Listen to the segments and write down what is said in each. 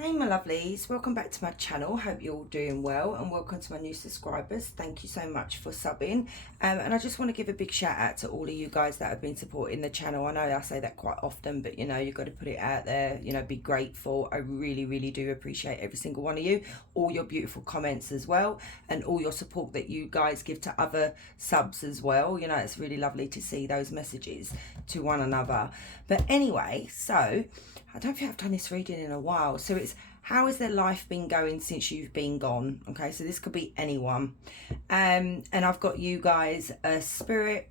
Hey my lovelies, welcome back to my channel. Hope you're all doing well and welcome to my new subscribers. Thank you so much for subbing, and I just want to give a big shout out to all of you guys that have been supporting the channel. I know I say that quite often, but you've got to put it out there, be grateful. I really do appreciate every single one of you, all your beautiful comments as well, and all your support that you guys give to other subs as well. It's really lovely to see those messages to one another. But anyway, so I don't think I've done this reading in a while. So it's, how has their life been going since you've been gone? Okay, so this could be anyone. And I've got you guys a spirit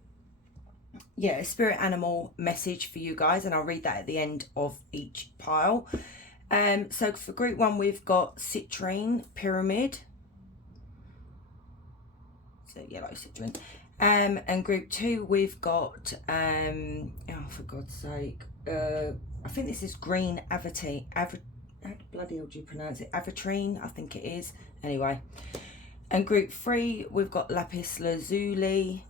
animal message for you guys, and I'll read that at the end of each pile. So for group one, we've got citrine, pyramid. So yellow citrine. And group two, we've got, oh, for God's sake, I think this is green avatine. How bloody hell do you pronounce it? Avatine, I think it is. Anyway. And group three, we've got lapis lazuli,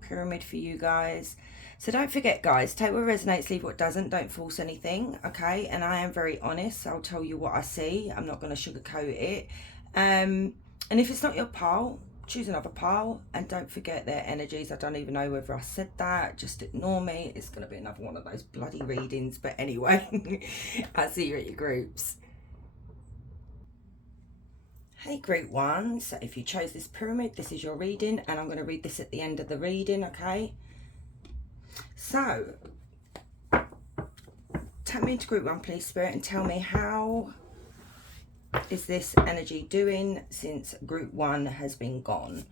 pyramid for you guys. So don't forget, guys, take what resonates, leave what doesn't. Don't force anything, okay? And I am very honest. I'll tell you what I see. I'm not going to sugarcoat it. And if it's not your pile, choose another pile, and don't forget their energies. I don't even know whether I said that. Just ignore me. It's going to be another one of those bloody readings. But anyway, I'll see you at your groups. Hey, group one. So if you chose this pyramid, this is your reading, and I'm going to read this at the end of the reading, okay? So, tap me into group one, please, Spirit, and tell me, how is this energy doing since group one has been gone?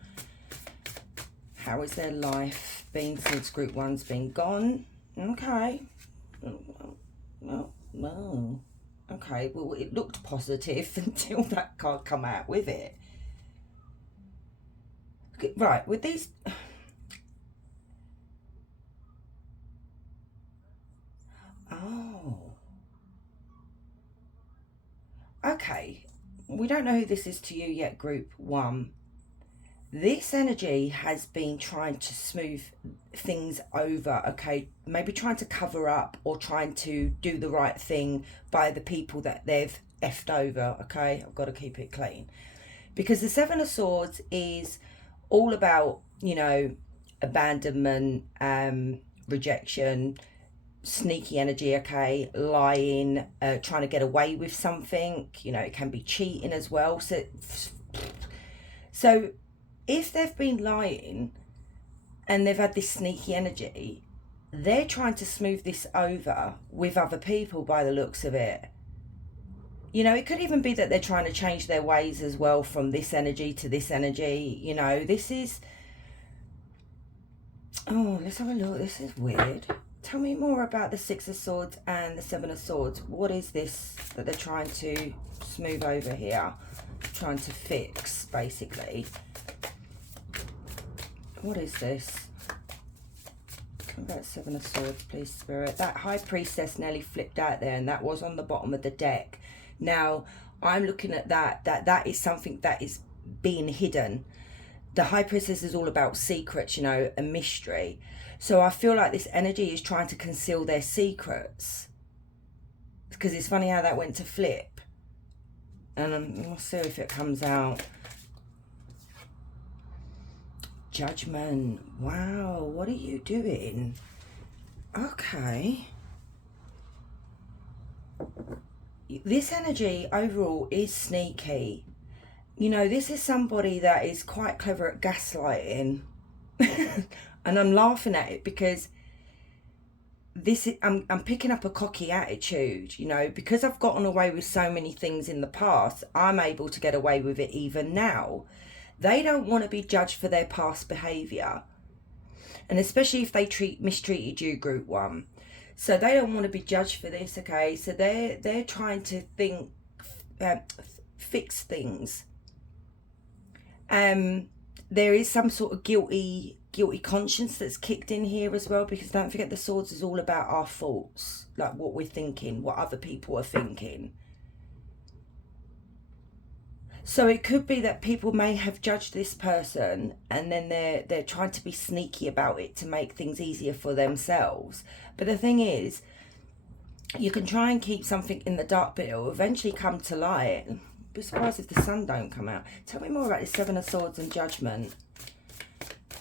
How has their life been since group one's been gone? Okay. No. Okay, well, it looked positive until that card come out with it. Okay, right, with these... Oh. Okay, we don't know who this is to you yet, group one. This energy has been trying to smooth things over, okay? Maybe trying to cover up or trying to do the right thing by the people that they've effed over, okay? I've got to keep it clean. Because the Seven of Swords is all about, abandonment, rejection, sneaky energy, okay, lying, trying to get away with something, it can be cheating as well. So if they've been lying and they've had this sneaky energy, they're trying to smooth this over with other people by the looks of it. It could even be that they're trying to change their ways as well from this energy to this energy. This is, oh, let's have a look. This is weird. Tell me more about the Six of Swords and the Seven of Swords. What is this that they're trying to smooth over here? Trying to fix, basically. What is this? Talk about Seven of Swords, please, Spirit. That High Priestess nearly flipped out there, and that was on the bottom of the deck. Now, I'm looking at that is something that is being hidden. The High Priestess is all about secrets, a mystery. So I feel like this energy is trying to conceal their secrets. Because it's funny how that went to flip. And we'll see if it comes out. Judgment. Wow, what are you doing? Okay. This energy overall is sneaky. This is somebody that is quite clever at gaslighting. And I'm laughing at it because this is, I'm picking up a cocky attitude, because I've gotten away with so many things in the past, I'm able to get away with it even now. They don't want to be judged for their past behaviour. And especially if they mistreated you, group one. So they don't want to be judged for this, okay? So they're trying to fix things. There is some sort of guilty conscience that's kicked in here as well, because don't forget the Swords is all about our thoughts, like what we're thinking, what other people are thinking. So it could be that people may have judged this person, and then they're trying to be sneaky about it to make things easier for themselves. But the thing is, You can try and keep something in the dark, but it will eventually come to light. Be surprised if the sun don't come out. Tell me more about this Seven of Swords and Judgment.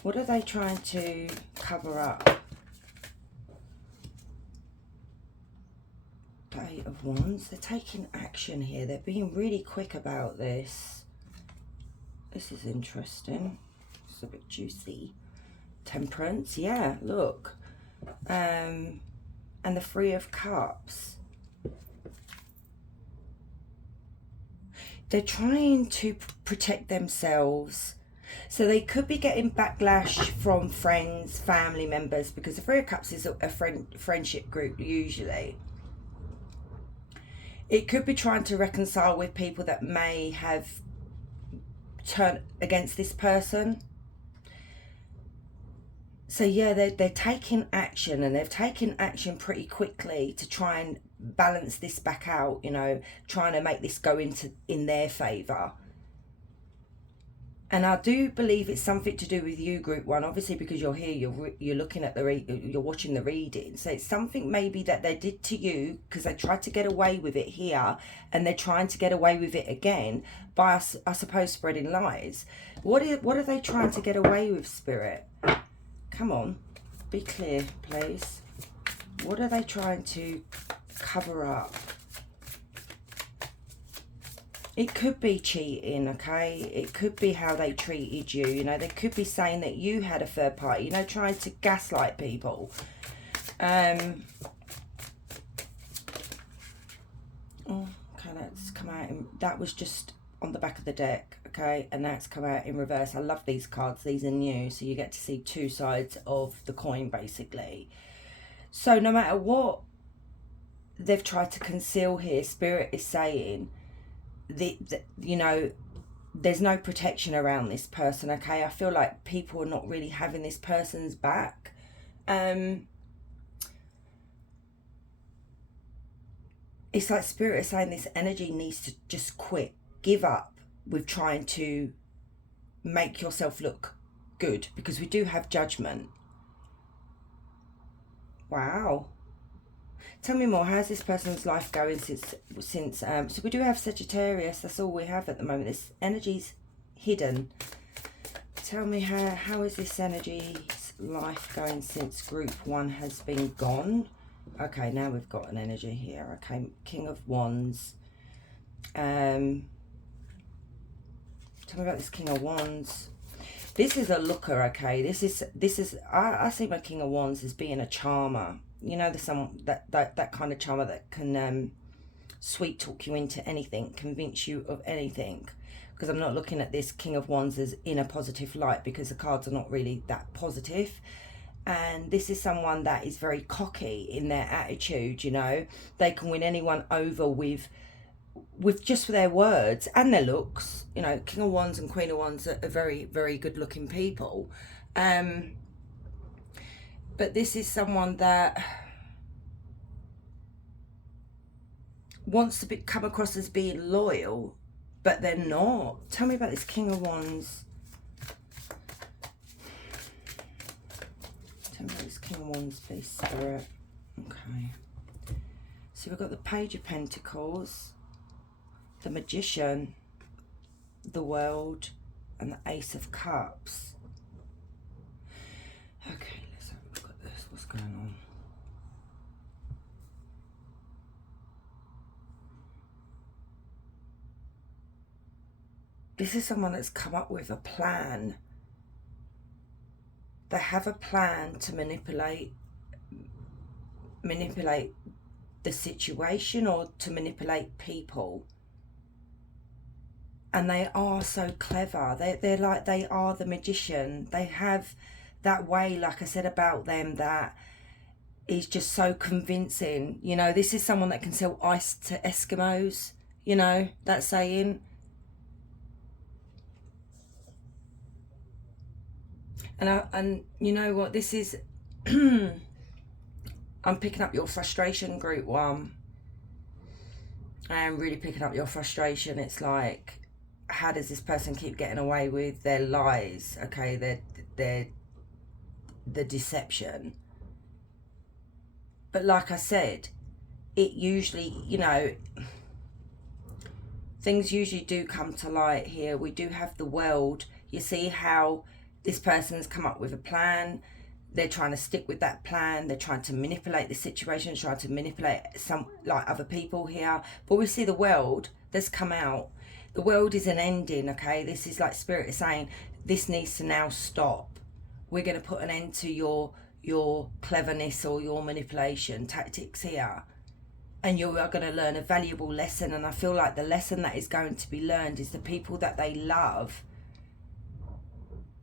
What are they trying to cover up? The Eight of Wands. They're taking action here. They're being really quick about this. This is interesting. It's a bit juicy. Temperance. Yeah, look. And the Three of Cups. They're trying to protect themselves. So they could be getting backlash from friends, family members, because the Three of Cups is a friendship group usually. It could be trying to reconcile with people that may have turned against this person. So yeah, they're taking action, and they've taken action pretty quickly to try and balance this back out, you know, trying to make this go in their favour. And I do believe it's something to do with you, Group 1, obviously, because you're here, you're looking at you're watching the reading. So it's something maybe that they did to you because they tried to get away with it here, and they're trying to get away with it again by, I suppose, spreading lies. What are they trying to get away with, Spirit? Come on, be clear, please. What are they trying to cover up? It could be cheating, okay? It could be how they treated you. You know, they could be saying that you had a third party, you know, trying to gaslight people. Oh, okay, that's come out. That was just on the back of the deck, okay? And that's come out in reverse. I love these cards. These are new, so you get to see two sides of the coin, basically. So no matter what they've tried to conceal here, Spirit is saying you know, there's no protection around this person, okay? I feel like people are not really having this person's back. It's like Spirit is saying this energy needs to just quit, give up with trying to make yourself look good, because we do have Judgment. Wow. Tell me more. How's this person's life going since so we do have Sagittarius. That's all we have at the moment. This energy's hidden. Tell me how is this energy's life going since Group 1 has been gone? Okay, now we've got an energy here. Okay, King of Wands. Tell me about this King of Wands. This is a looker, okay? This is I see my King of Wands as being a charmer. You know, that kind of charmer that can sweet talk you into anything, convince you of anything. Because I'm not looking at this King of Wands as in a positive light, because the cards are not really that positive. And this is someone that is very cocky in their attitude, you know. They can win anyone over with just their words and their looks. You know, King of Wands and Queen of Wands are very, very good looking people. But this is someone that wants to come across as being loyal, but they're not. Tell me about this King of Wands. Tell me about this King of Wands, please, Spirit. Okay. So we've got the Page of Pentacles, the Magician, the World, and the Ace of Cups. Okay, let's have a look at this. What's going on? This is someone that's come up with a plan. They have a plan to manipulate the situation, or to manipulate people. And they are so clever. They're like, they are the magician. They have that way, like I said about them, that is just so convincing. You know, this is someone that can sell ice to Eskimos. You know, that saying. And you know what, this is I'm picking up your frustration, Group 1. I am really picking up your frustration. It's like, how does this person keep getting away with their lies? Okay, the deception. But like I said, it usually, you know, things usually do come to light here. We do have the World. You see how this person's come up with a plan. They're trying to stick with that plan. They're trying to manipulate the situation, trying to manipulate some, like, other people here. But we see the World that's come out. The World is an ending, okay? This is like Spirit is saying, this needs to now stop. We're going to put an end to your cleverness or your manipulation tactics here. And you are going to learn a valuable lesson. And I feel like the lesson that is going to be learned is the people that they love,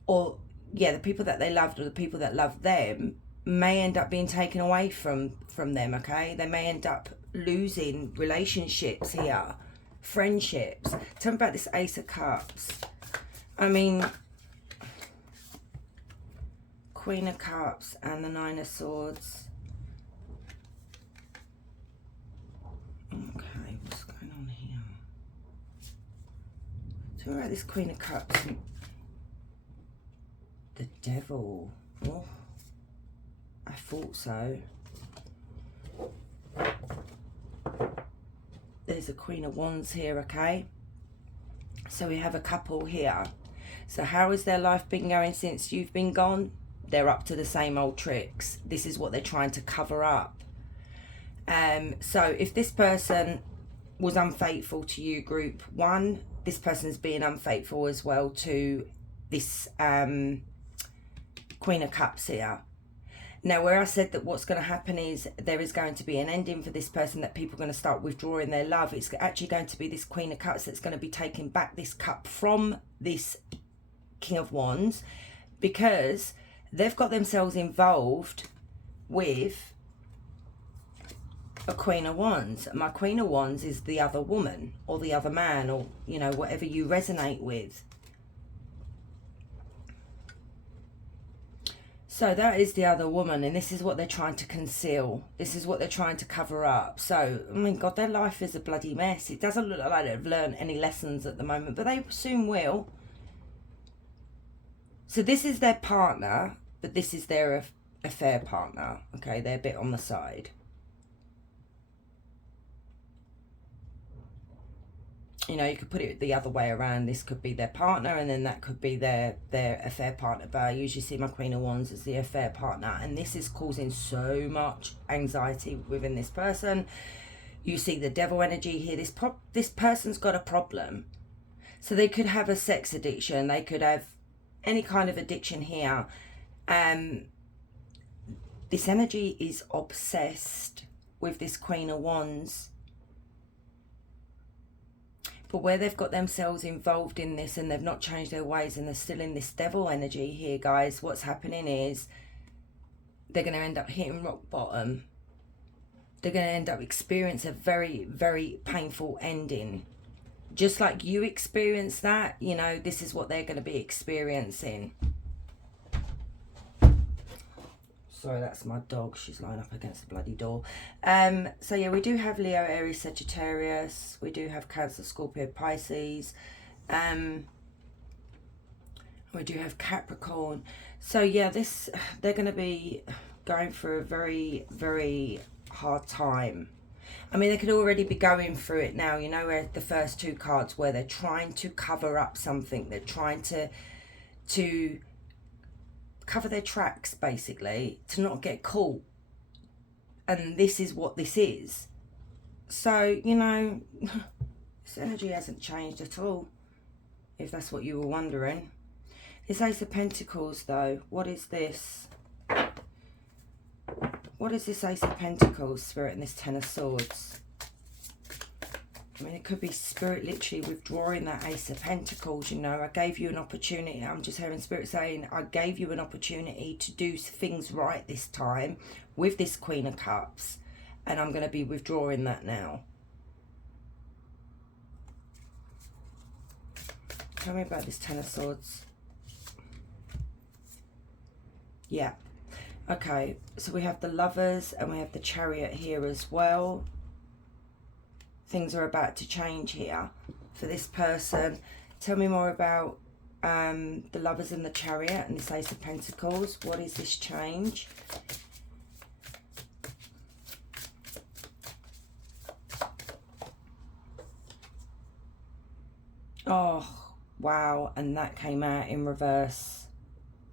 or the people that they loved or the people that love them may end up being taken away from them, okay? They may end up losing relationships here, friendships. Tell me about this Ace of Cups. I mean, Queen of Cups and the Nine of Swords. Okay, what's going on here? Tell me about this Queen of Cups. The Devil. Oh, I thought so. There's a Queen of Wands here, okay? So we have a couple here. So how has their life been going since you've been gone? They're up to the same old tricks. This is what they're trying to cover up. So if this person was unfaithful to you, group one, this person's being unfaithful as well to this Queen of Cups here. Now, where I said that what's going to happen is there is going to be an ending for this person, that people are going to start withdrawing their love. It's actually going to be this Queen of Cups that's going to be taking back this cup from this King of Wands, because they've got themselves involved with a Queen of Wands. My Queen of Wands is the other woman or the other man, or, you know, whatever you resonate with. So that is the other woman, and this is what they're trying to conceal. This is what they're trying to cover up. So, I mean, God, their life is a bloody mess. It doesn't look like they've learned any lessons at the moment, but they soon will. So this is their partner, but this is their affair partner. Okay, they're a bit on the side. You know, you could put it the other way around. This could be their partner, and then that could be their affair partner. But I usually see my Queen of Wands as the affair partner, and this is causing so much anxiety within this person. You see the Devil energy here. This person's got a problem. So they could have a sex addiction. They could have any kind of addiction here. This energy is obsessed with this Queen of Wands. But where they've got themselves involved in this and they've not changed their ways and they're still in this Devil energy here, guys, what's happening is they're going to end up hitting rock bottom. They're going to end up experiencing a very, very painful ending. Just like you experienced that, you know, this is what they're going to be experiencing. Sorry, that's my dog. She's lying up against the bloody door. So yeah, we do have Leo, Aries, Sagittarius. We do have Cancer, Scorpio, Pisces. We do have Capricorn. So yeah, they're going to be going through a very, very hard time. I mean, they could already be going through it now. You know, where the first two cards, where they're trying to cover up something. They're trying to cover their tracks, basically, to not get caught. And this is what this is. So, you know, this energy hasn't changed at all, if that's what you were wondering. This Ace of Pentacles, though, what is this? What is this Ace of Pentacles, Spirit, and this Ten of Swords? I mean, it could be Spirit literally withdrawing that Ace of Pentacles, you know. I gave you an opportunity. I'm just hearing Spirit saying, I gave you an opportunity to do things right this time with this Queen of Cups. And I'm going to be withdrawing that now. Tell me about this Ten of Swords. Yeah. Okay, so we have the Lovers and we have the Chariot here as well. Things are about to change here for this person. Tell me more about the Lovers and the Chariot and this Ace of Pentacles. What is this change? Oh, wow. And that came out in reverse.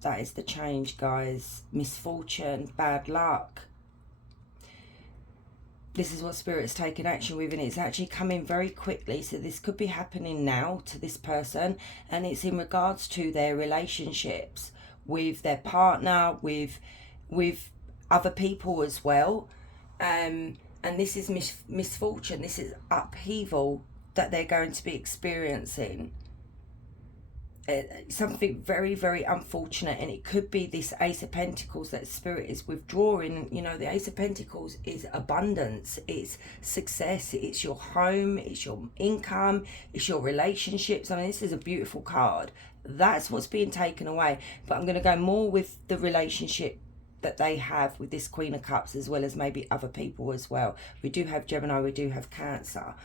That is the change, guys. Misfortune, bad luck. This is what Spirit's taken action with, and it's actually coming very quickly. So this could be happening now to this person, and it's in regards to their relationships with their partner, with other people as well. And this is misfortune. This is upheaval that they're going to be experiencing. Something very, very unfortunate, and it could be this Ace of Pentacles that Spirit is withdrawing. You know, the Ace of Pentacles is abundance, it's success, it's your home, it's your income, it's your relationships. I mean, this is a beautiful card. That's what's being taken away, but I'm going to go more with the relationship that they have with this Queen of Cups, as well as maybe other people as well. We do have Gemini, we do have Cancer.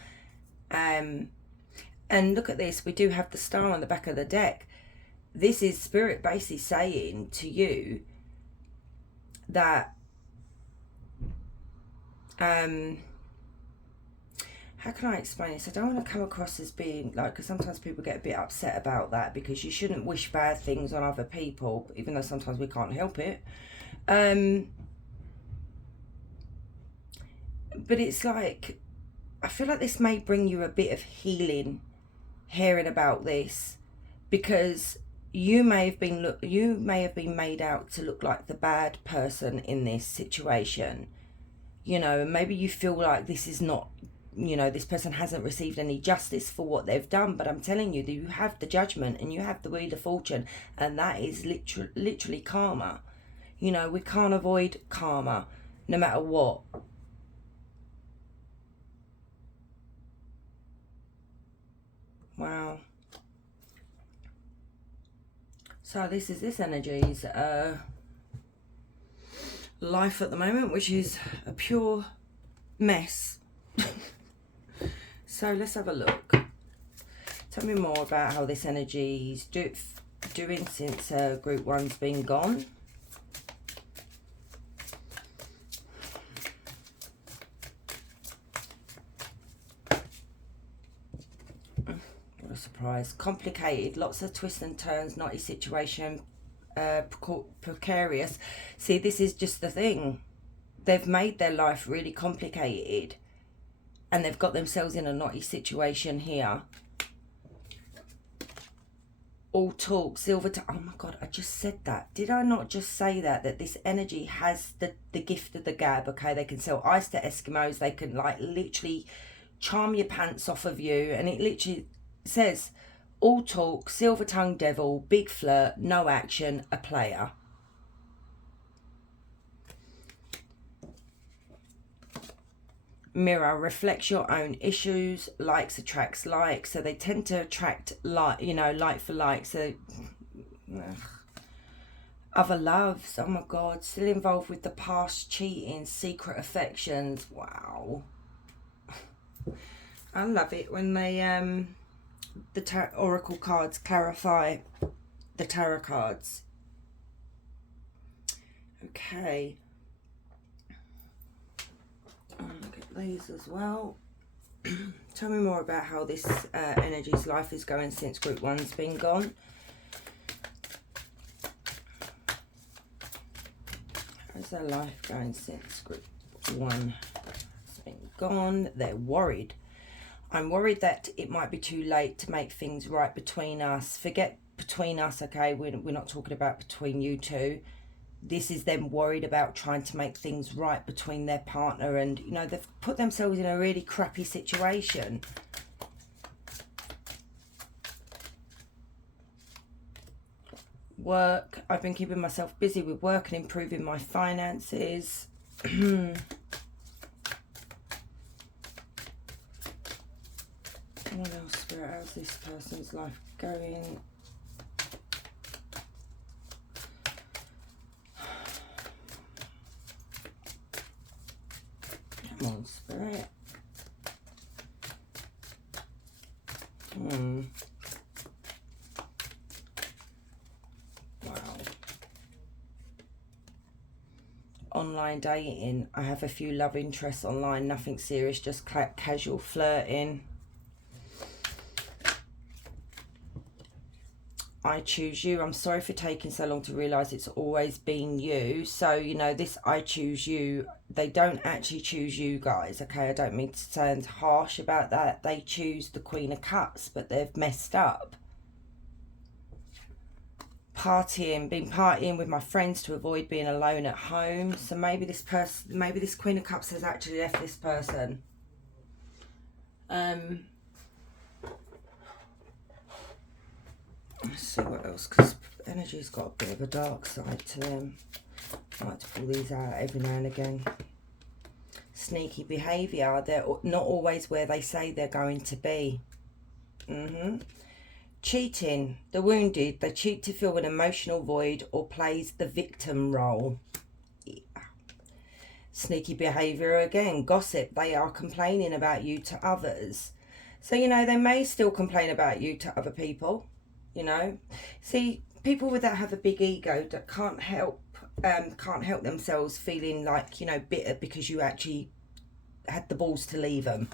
And look at this, we do have the Star on the back of the deck. This is Spirit basically saying to you that, how can I explain this? I don't want to come across as being like, because sometimes people get a bit upset about that, because you shouldn't wish bad things on other people, even though sometimes we can't help it. But it's like, I feel like this may bring you a bit of healing hearing about this, because you may have been made out to look like the bad person in this situation, you know, and maybe you feel like this is not, you know, this person hasn't received any justice for what they've done. But I'm telling you that you have the Judgment and you have the Wheel of Fortune, and that is literally karma. You know, we can't avoid karma no matter what. Wow. So this is this energy's life at the moment, which is a pure mess. So let's have a look. Tell me more about how this energy's doing since Group 1's been gone. What a surprise. Complicated, lots of twists and turns, knotty situation, precarious. See, this is just the thing. They've made their life really complicated, and they've got themselves in a knotty situation here. All talk, silver to, oh my God, I just said that. Did I not just say that this energy has the gift of the gab? Okay, they can sell ice to Eskimos. They can like literally charm your pants off of you. And it literally says, all talk, silver-tongued devil, big flirt, no action, a player. Mirror reflects your own issues, likes attracts like, so they tend to attract like, you know, like for like. So other loves, oh my God, still involved with the past, cheating, secret affections. Wow. I love it when they the oracle cards clarify the tarot cards. Okay. Look at these as well. Tell me more about how this energy's life is going since Group 1's been gone. How's their life going since Group 1 has been gone? They're worried. I'm worried that it might be too late to make things right between us. Forget between us, okay? We're not talking about between you two. This is them worried about trying to make things right between their partner, and, you know, they've put themselves in a really crappy situation. Work. I've been keeping myself busy with work and improving my finances. What else, Spirit? How's this person's life going? Come on, Spirit. Wow. Online dating. I have a few love interests online. Nothing serious, just casual flirting. I choose you. I'm sorry for taking so long to realise it's always been you. So, you know, this I choose you, they don't actually choose you guys, okay? I don't mean to sound harsh about that. They choose the Queen of Cups, but they've messed up. Been partying with my friends to avoid being alone at home. So maybe this person, maybe this Queen of Cups has actually left this person. Let's see what else, because energy's got a bit of a dark side to them. I like to pull these out every now and again. Sneaky behaviour. They're not always where they say they're going to be. Cheating. The wounded. They cheat to fill an emotional void or plays the victim role. Yeah. Sneaky behaviour again. Gossip. They are complaining about you to others. So, you know, they may still complain about you to other people. You know, see, people that have a big ego that can't help themselves feeling like, you know, bitter because you actually had the balls to leave them.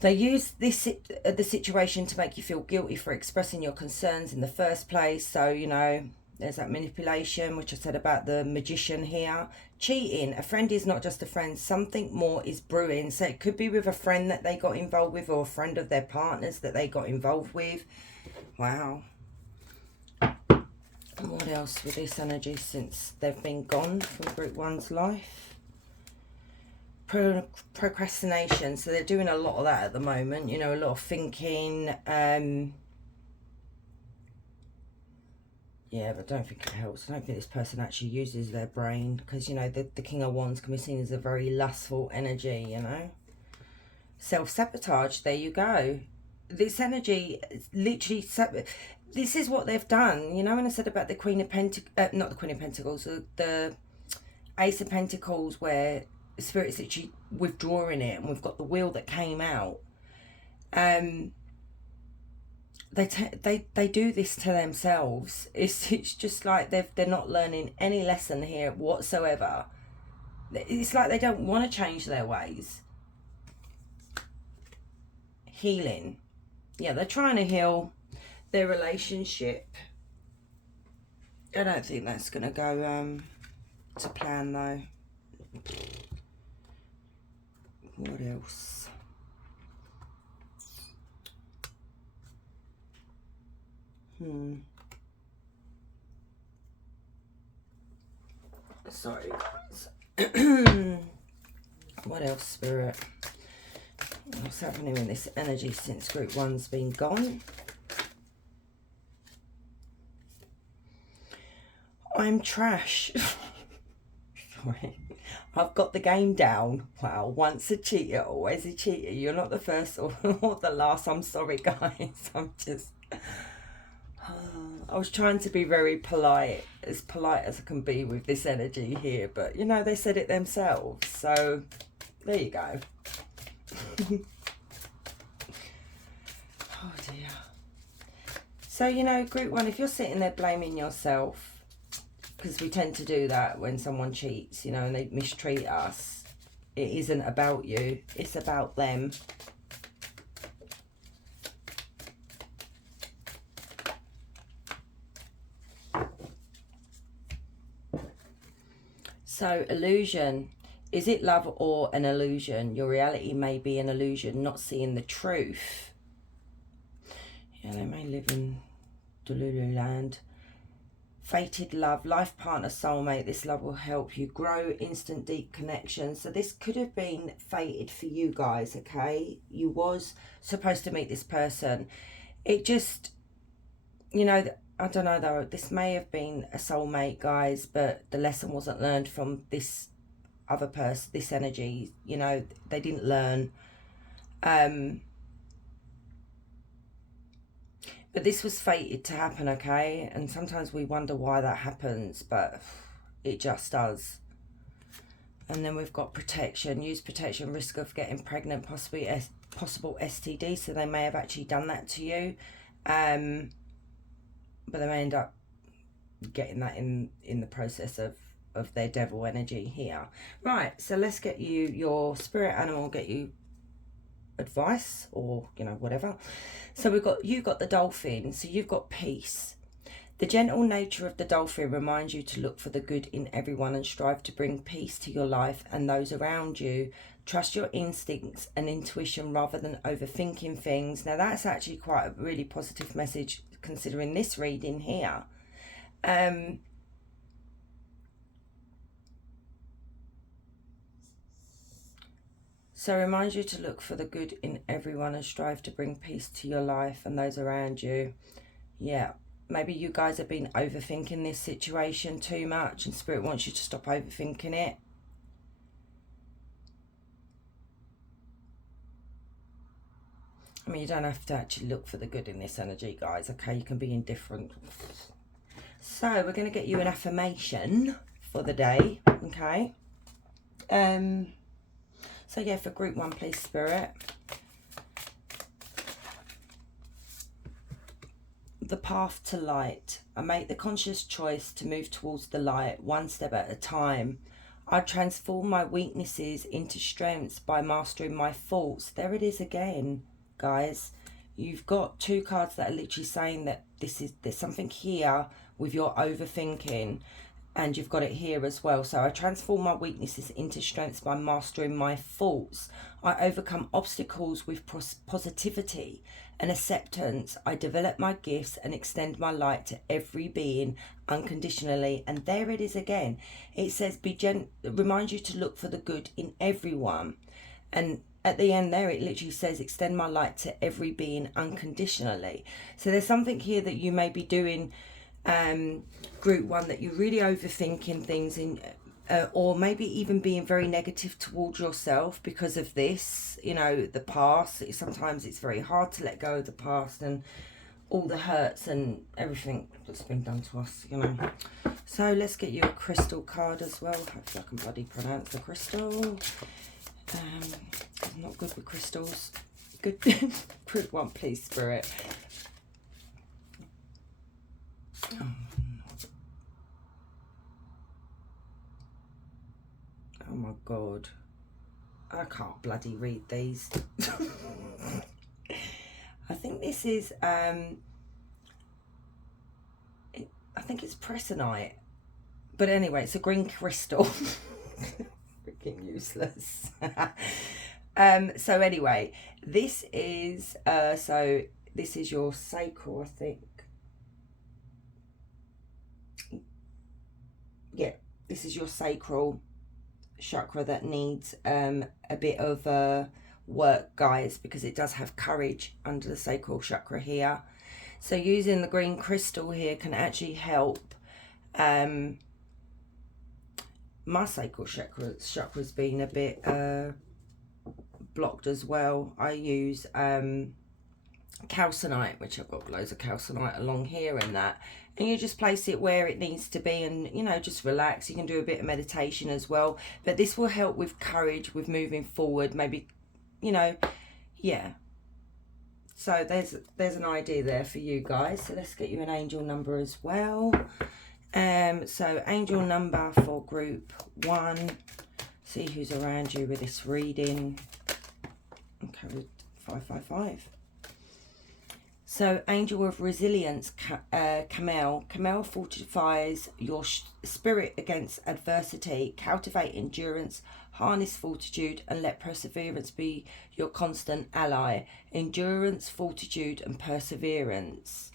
They use the situation to make you feel guilty for expressing your concerns in the first place. So, you know, there's that manipulation, which I said about the magician here. Cheating. A friend is not just a friend. Something more is brewing. So it could be with a friend that they got involved with, or a friend of their partners that they got involved with. Wow. What else with this energy since they've been gone from Group 1's life? Procrastination. So they're doing a lot of that at the moment. You know, a lot of thinking. Yeah, but I don't think it helps. I don't think this person actually uses their brain. Because, you know, the King of Wands can be seen as a very lustful energy, you know. Self-sabotage. There you go. This energy is literally, this is what they've done. You know, when I said about the Queen of Pentacles, not the Queen of Pentacles, the Ace of Pentacles, where the Spirit's literally withdrawing it, and we've got the Wheel that came out. They do this to themselves. It's just like they're not learning any lesson here whatsoever. It's like they don't want to change their ways. Healing. Yeah, they're trying to heal their relationship. I don't think that's going to go to plan, though. What else? Sorry, guys. What else, Spirit? What's happening with this energy since Group 1's been gone? I'm trash. Sorry. I've got the game down. Wow, once a cheater, always a cheater. You're not the first or the last. I'm sorry, guys. I was trying to be very polite as I can be with this energy here. But, you know, they said it themselves. So, there you go. Oh dear. So, you know, Group 1, if you're sitting there blaming yourself, because we tend to do that when someone cheats, you know, and they mistreat us, it isn't about you, it's about them. So, illusion. Is it love or an illusion? Your reality may be an illusion, not seeing the truth. Yeah, they may live in Delulu land. Fated love, life partner, soulmate. This love will help you grow, instant deep connection. So this could have been fated for you guys, okay? You was supposed to meet this person. It just, you know, I don't know though, this may have been a soulmate, guys, but the lesson wasn't learned from this other person, this energy, you know, they didn't learn. But this was fated to happen, okay? And sometimes we wonder why that happens, but it just does. And then we've got protection. Use protection, risk of getting pregnant, possible STD. So they may have actually done that to you. But they may end up getting that in the process of their devil energy here. Right, so let's get you your spirit animal, get you advice or, you know, whatever. So you got the dolphin, so you've got peace. The gentle nature of the dolphin reminds you to look for the good in everyone and strive to bring peace to your life and those around you. Trust your instincts and intuition rather than overthinking things. Now that's actually quite a really positive message considering this reading here. So remind you to look for the good in everyone and strive to bring peace to your life and those around you. Yeah, maybe you guys have been overthinking this situation too much and Spirit wants you to stop overthinking it. I mean, you don't have to actually look for the good in this energy, guys, okay? You can be indifferent. So we're going to get you an affirmation for the day, okay? So yeah, for group 1, please, Spirit. The path to light. I make the conscious choice to move towards the light, one step at a time. I transform my weaknesses into strengths by mastering my faults. There it is again, guys. You've got 2 cards that are literally saying that there's something here with your overthinking, and you've got it here as well. So I transform my weaknesses into strengths by mastering my faults. I overcome obstacles with positivity and acceptance. I develop my gifts and extend my light to every being unconditionally. And there it is again. It says, remind you to look for the good in everyone. And at the end there, it literally says, extend my light to every being unconditionally. So there's something here that you may be doing, group 1, that you're really overthinking things in, or maybe even being very negative towards yourself because of this, you know, the past. Sometimes it's very hard to let go of the past and all the hurts and everything that's been done to us, you know. So let's get you a crystal card as well. Hopefully I can bloody pronounce the crystal. I'm not good with crystals. Good. Group 1, please, Spirit. Oh my God. I can't bloody read these. I think this is, I think it's Prestonite. But anyway, it's a green crystal. Freaking useless. So anyway, this is, this is your sacral, I think. Yeah, this is your sacral chakra that needs a bit of work, guys, because it does have courage under the sacral chakra here. So using the green crystal here can actually help. My sacral chakra's been a bit blocked as well. I use calcinite, which I've got loads of calcinite along here and that, and you just place it where it needs to be and, you know, just relax. You can do a bit of meditation as well, but this will help with courage, with moving forward, maybe, you know. Yeah, so there's an idea there for you guys. So let's get you an angel number as well. So angel number for group 1, see who's around you with this reading. Okay, with 555. So, Angel of Resilience, Camel. Camel fortifies your spirit against adversity, cultivate endurance, harness fortitude, and let perseverance be your constant ally. Endurance, fortitude, and perseverance.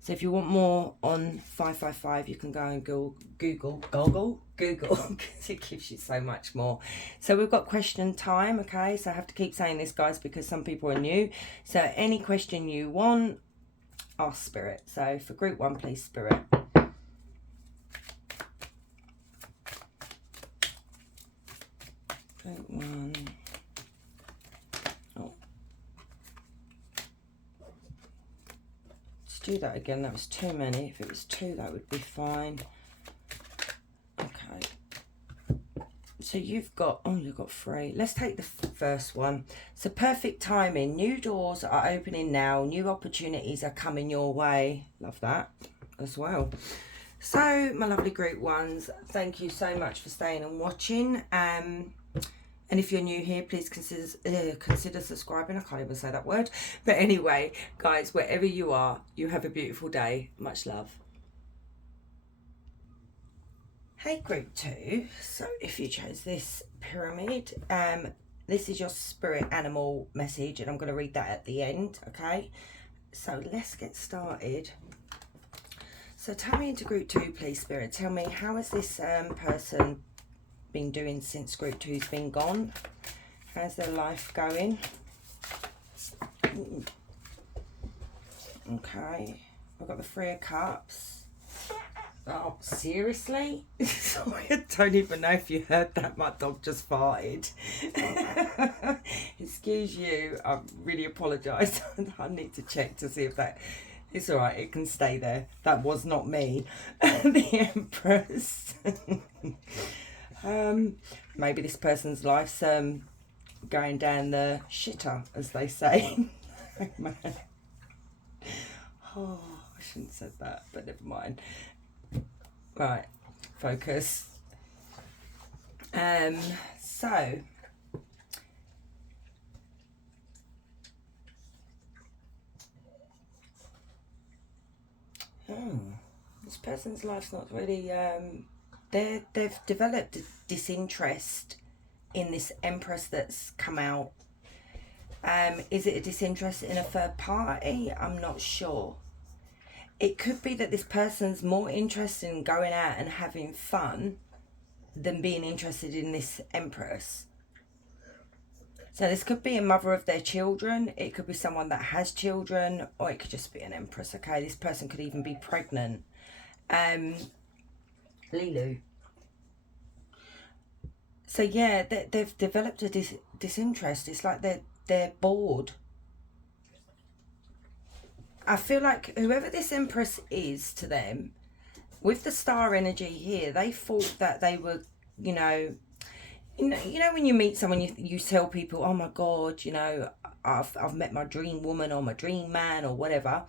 So if you want more on 555, you can go and Google, because it gives you so much more. So we've got question time, okay? So I have to keep saying this, guys, because some people are new. So any question you want, ask Spirit. So for group 1, please, Spirit. Group 1. Do that again. That was too many. If it was 2, that would be fine. Okay, so you've got 3. Let's take the first one. So perfect timing, new doors are opening now, new opportunities are coming your way. Love that as well. So my lovely group 1s, thank you so much for staying and watching. And if you're new here, please consider subscribing. I can't even say that word. But anyway, guys, wherever you are, you have a beautiful day. Much love. Hey, group 2. So if you chose this pyramid, this is your spirit animal message, and I'm going to read that at the end, okay? So let's get started. So tell me into group 2, please, Spirit. Tell me, how has this person been doing since group 2's been gone? How's their life going? Okay, I've got the 3 of Cups. Oh, seriously? Sorry, I don't even know if you heard that. My dog just farted. Excuse you. I really apologise. I need to check to see if that... It's all right. It can stay there. That was not me. The Empress. Maybe this person's life's going down the shitter, as they say. Oh, I shouldn't have said that, but never mind. Right, focus. So this person's life's not really they've developed a disinterest in this Empress that's come out. Is it a disinterest in a third party? I'm not sure. It could be that this person's more interested in going out and having fun than being interested in this Empress. So this could be a mother of their children. It could be someone that has children, or it could just be an Empress, okay? This person could even be pregnant. Lilu. So yeah, they've developed a disinterest. It's like they're bored. I feel like whoever this Empress is to them, with the star energy here, they thought that they were, you know when you meet someone, you tell people, oh my God, I've met my dream woman or my dream man or whatever.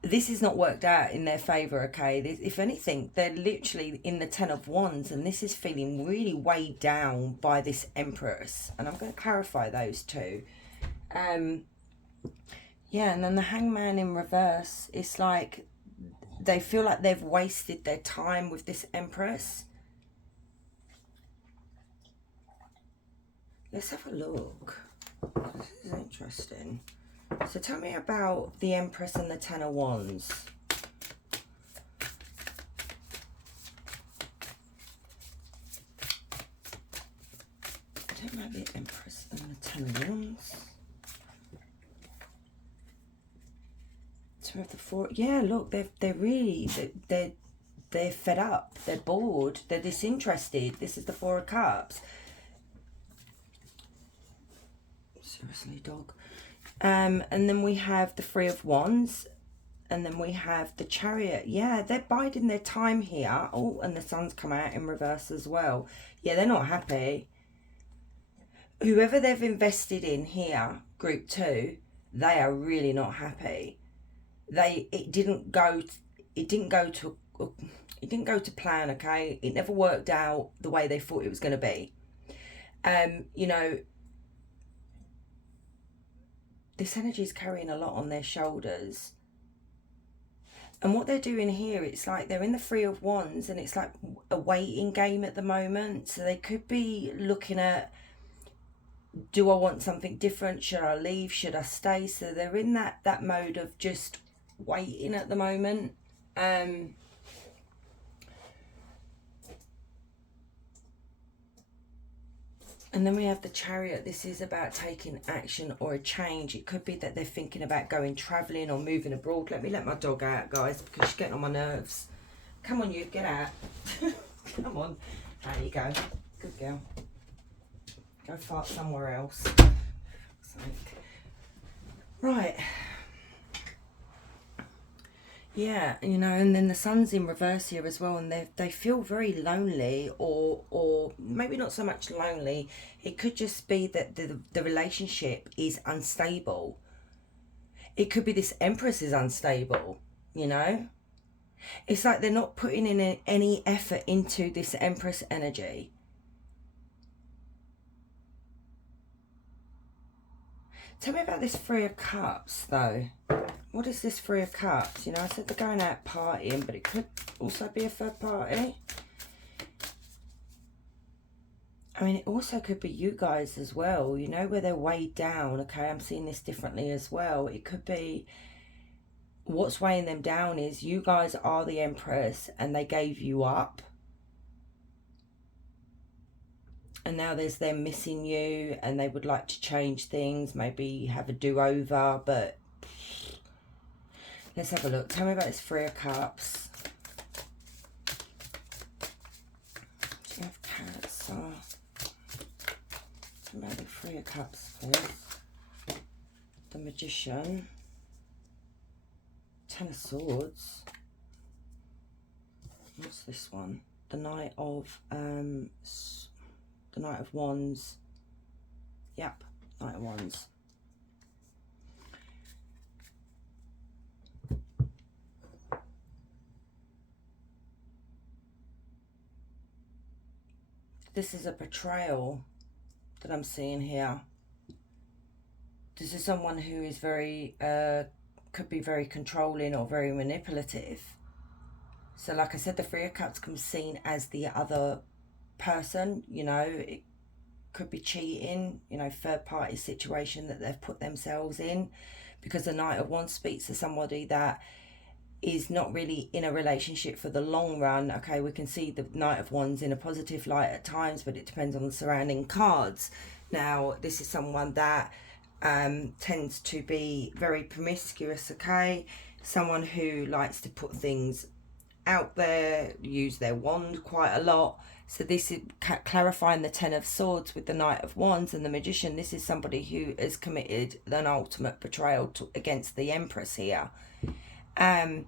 This has not worked out in their favour, okay? If anything, they're literally in the 10 of Wands, and this is feeling really weighed down by this Empress. And I'm going to clarify those two. Yeah, and then the Hangman in reverse, it's like they feel like they've wasted their time with this Empress. Let's have a look. This is interesting. So tell me about the Empress and the 10 of Wands. Tell me about the Empress and the 10 of Wands. Of the 4, yeah, look, they're really they're fed up, they're bored, they're disinterested. This is the 4 of Cups. Seriously, dog. And then we have the 3 of Wands, and then we have the Chariot. Yeah, they're biding their time here. Oh, and the Sun's come out in reverse as well. Yeah, they're not happy. Whoever they've invested in here, group 2, they are really not happy. It didn't go to plan, okay? It never worked out the way they thought it was going to be. This energy is carrying a lot on their shoulders. And what they're doing here, it's like they're in the 3 of Wands, and it's like a waiting game at the moment. So they could be looking at, do I want something different? Should I leave? Should I stay? So they're in that mode of just waiting at the moment. And then we have the Chariot. This is about taking action or a change. It could be that they're thinking about going travelling or moving abroad. Let my dog out, guys, because she's getting on my nerves. Come on, you, get out. Come on. There you go. Good girl. Go fart somewhere else. Right. Yeah, and then the Sun's in reverse here as well, and they feel very lonely, or maybe not so much lonely. It could just be that the relationship is unstable. It could be this Empress is unstable, It's like they're not putting in any effort into this Empress energy. Tell me about this Three of Cups, though. What is this Three of Cups? You know, I said they're going out partying, but it could also be a third party. I mean, it also could be you guys as well, you know, where they're weighed down. Okay, I'm seeing this differently as well. It could be what's weighing them down is you guys are the Empress and they gave you up. And now there's them missing you and they would like to change things, maybe have a do-over, but let's have a look. Tell me about this Three of Cups. Do you have Cancer? Tell me about the Three of Cups, please. The Magician. Ten of Swords. What's this one? The Knight of Wands. Yep, Knight of Wands. This is a betrayal that I'm seeing here. This is someone who is very, could be very controlling or very manipulative. So like I said, the Three of Cups can be seen as the other person, you know, it could be cheating, you know, third party situation that they've put themselves in, because the Knight of Wands speaks to somebody that is not really in a relationship for the long run. Okay, we can see the Knight of Wands in a positive light at times, but it depends on the surrounding cards. Now, this is someone that tends to be very promiscuous, okay? Someone who likes to put things out there, use their wand quite a lot. So this is clarifying the Ten of Swords with the Knight of Wands and the Magician. This is somebody who has committed an ultimate betrayal against the Empress here. And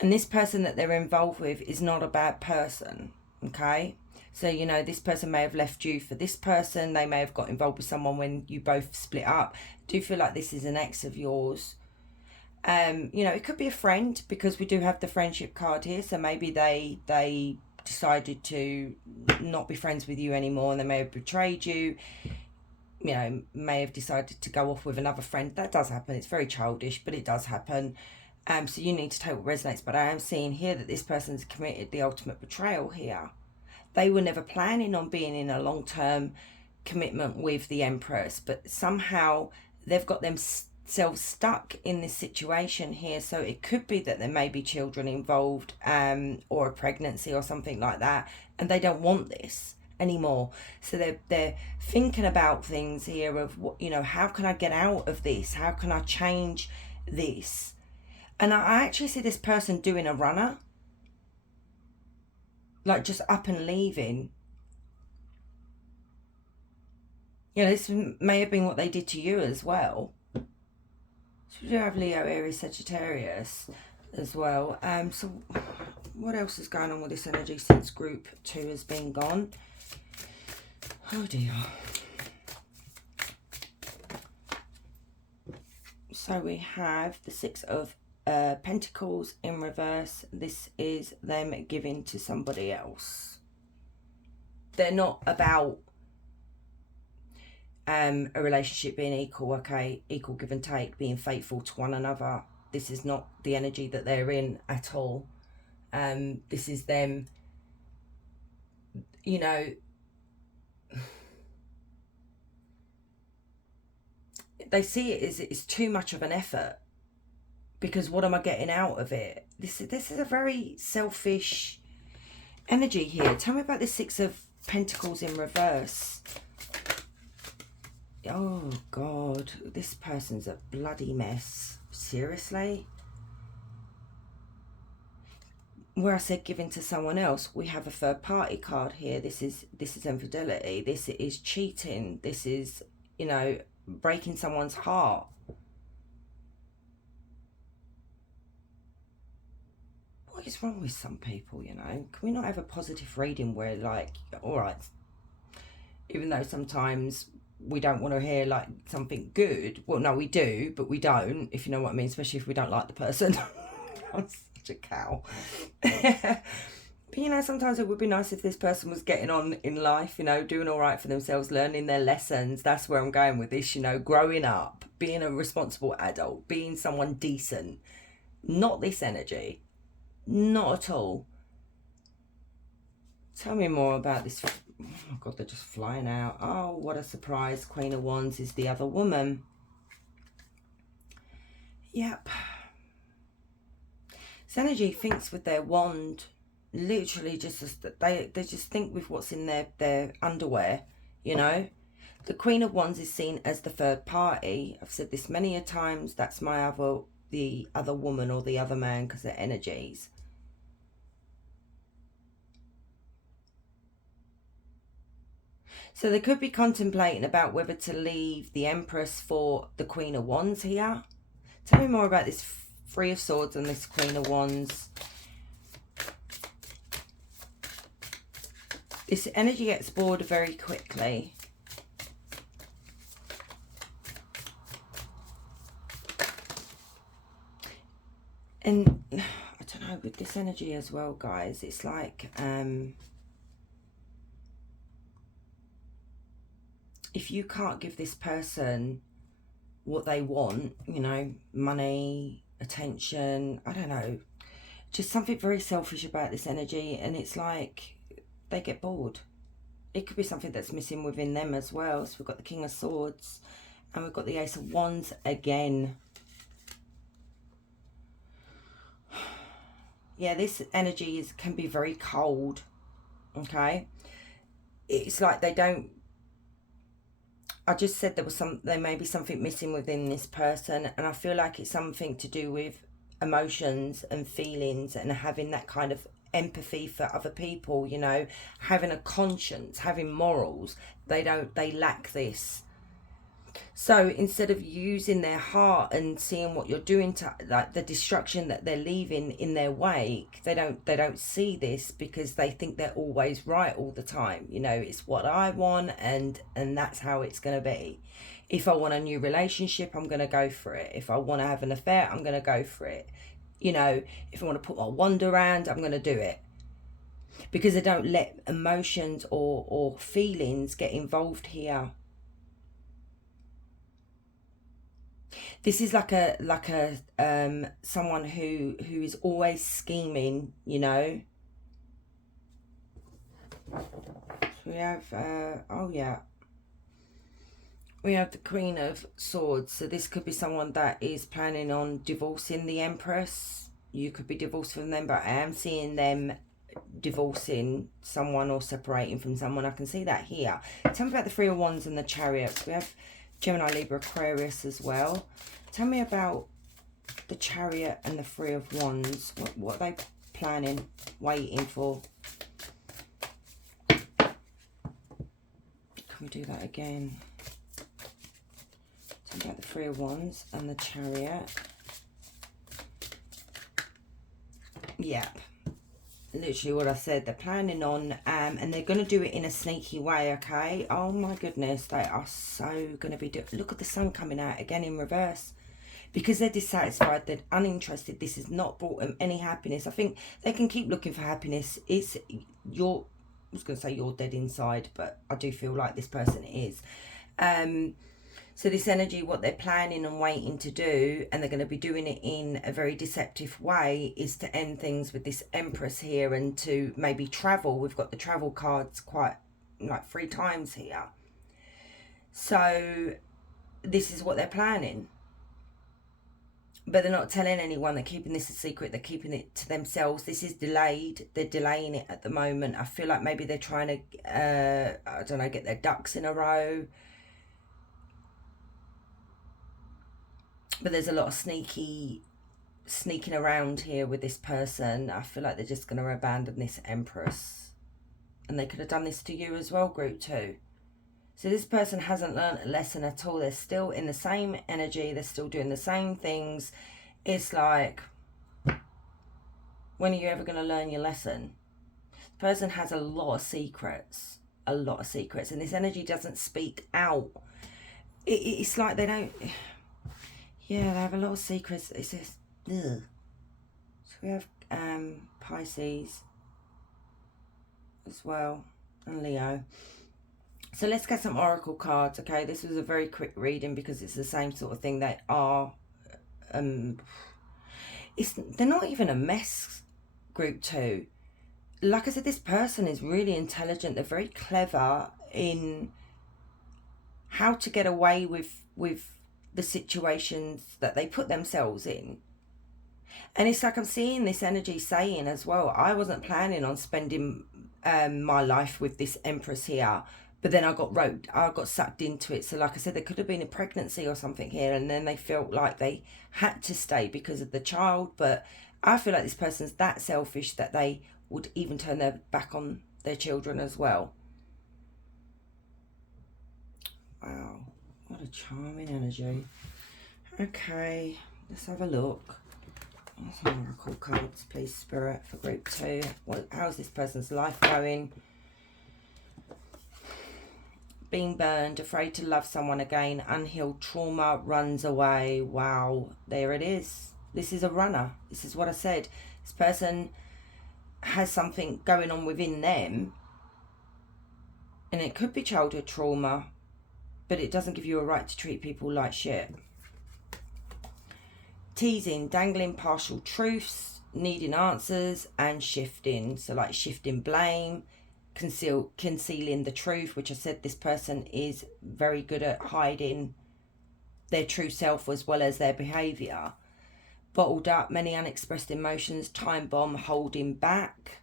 this person that they're involved with is not a bad person, okay? So, you know, this person may have left you for this person. They may have got involved with someone when you both split up. Do you feel like this is an ex of yours? You know, it could be a friend, because we do have the friendship card here. So maybe they decided to not be friends with you anymore and they may have betrayed you. You know, may have decided to go off with another friend. That does happen. It's very childish, but it does happen. So you need to take what resonates. But I am seeing here that this person's committed the ultimate betrayal here. They were never planning on being in a long-term commitment with the Empress, but somehow they've got themselves stuck in this situation here. So it could be that there may be children involved, or a pregnancy or something like that, and they don't want this anymore. So they're thinking about things here of, what, you know, how can I get out of this? How can I change this? And I actually see this person doing a runner, like just up and leaving. You know, this may have been what they did to you as well. So we do have Leo, Aries, Sagittarius as well. So what else is going on with this energy since group 2 has been gone? Oh dear. So we have the Six of Pentacles in reverse. This is them giving to somebody else. They're not about a relationship being equal, okay, equal give and take, being faithful to one another. This is not the energy that they're in at all. This is them, you know, they see it as it's too much of an effort, because what am I getting out of it? This is a very selfish energy here. Tell me about the Six of Pentacles in reverse. Oh God, this person's a bloody mess. Seriously? Where I said giving to someone else, we have a third party card here. This is infidelity. This is cheating. This is, you know, breaking someone's heart. What is wrong with some people, you know? Can we not have a positive reading where, like, all right, even though sometimes we don't want to hear like something good. Well, no, we do, but we don't, if you know what I mean, especially if we don't like the person. I'm such a cow. But, you know, sometimes it would be nice if this person was getting on in life, you know, doing all right for themselves, learning their lessons. That's where I'm going with this, you know, growing up, being a responsible adult, being someone decent. Not this energy. Not at all. Tell me more about this. Oh, God, they're just flying out. Oh, what a surprise. Queen of Wands is the other woman. Yep. This energy thinks with their wand. Literally just they just think with what's in their underwear, you know. The Queen of Wands is seen as the third party. I've said this many a times. That's the other woman or the other man, because they're energies. So they could be contemplating about whether to leave the Empress for the Queen of Wands here. Tell me more about this Three of Swords and this Queen of Wands. This energy gets bored very quickly. And I don't know, with this energy as well, guys, it's like if you can't give this person what they want, you know, money, attention, I don't know, just something very selfish about this energy, and it's like they get bored. It could be something that's missing within them as well. So we've got the King of Swords and we've got the Ace of Wands again. Yeah, this energy can be very cold, okay? It's like they don't, I just said there may be something missing within this person, and I feel like it's something to do with emotions and feelings and having that kind of empathy for other people, you know, having a conscience, having morals. They lack this. So instead of using their heart and seeing what you're doing to, like, the destruction that they're leaving in their wake, they don't see this, because they think they're always right all the time. You know, it's what I want, and that's how it's going to be. If I want a new relationship, I'm going to go for it. If I want to have an affair, I'm going to go for it. You know, if I want to put my wand around, I'm going to do it. Because they don't let emotions or feelings get involved here. This is like a someone who is always scheming, you know. So we have oh yeah, we have the Queen of Swords. So this could be someone that is planning on divorcing the Empress. You could be divorced from them, but I am seeing them divorcing someone or separating from someone. I can see that here. Tell me about the Three of Wands and the Chariot. We have Gemini, Libra, Aquarius as well. Tell me about the Chariot and the Three of Wands. What are they planning, waiting for? Can we do that again? Tell me about the Three of Wands and the Chariot. Yep. Literally what I said. They're planning on, and they're going to do it in a sneaky way, okay? Oh my goodness, they are so going to be look at the sun coming out again in reverse. Because they're dissatisfied, they're uninterested, this has not brought them any happiness. I think they can keep looking for happiness. I was going to say you're dead inside, but I do feel like this person is. So this energy, what they're planning and waiting to do, and they're going to be doing it in a very deceptive way, is to end things with this Empress here and to maybe travel. We've got the travel cards quite like 3 times here. So this is what they're planning. But they're not telling anyone. They're keeping this a secret. They're keeping it to themselves. This is delayed. They're delaying it at the moment. I feel like maybe they're trying to, I don't know, get their ducks in a row. But there's a lot of sneaking around here with this person. I feel like they're just going to abandon this Empress. And they could have done this to you as well, group 2. So this person hasn't learned a lesson at all. They're still in the same energy. They're still doing the same things. It's like, when are you ever going to learn your lesson? The person has a lot of secrets. A lot of secrets. And this energy doesn't speak out. It's like they don't... Yeah, they have a lot of secrets. It's just, ugh. So we have Pisces. as well, and Leo. So let's get some oracle cards, okay? This was a very quick reading because it's the same sort of thing. They are, they're not even a mess, group 2. Like I said, this person is really intelligent. They're very clever in how to get away with the situations that they put themselves in. And it's like I'm seeing this energy saying as well, I wasn't planning on spending my life with this Empress here, but then I got sucked into it. So like I said, there could have been a pregnancy or something here, and then they felt like they had to stay because of the child. But I feel like this person's that selfish that they would even turn their back on their children as well. Wow, what a charming energy. Okay, let's have a look. Some oracle cards, please, Spirit, for group 2. How's this person's life going? Being burned, afraid to love someone again, unhealed trauma, runs away. Wow, there it is. This is a runner. This is what I said. This person has something going on within them, and it could be childhood trauma, but it doesn't give you a right to treat people like shit. Teasing, dangling partial truths, needing answers, and shifting. So like shifting blame, concealing the truth, which I said this person is very good at hiding their true self as well as their behaviour. Bottled up, many unexpressed emotions, time bomb, holding back.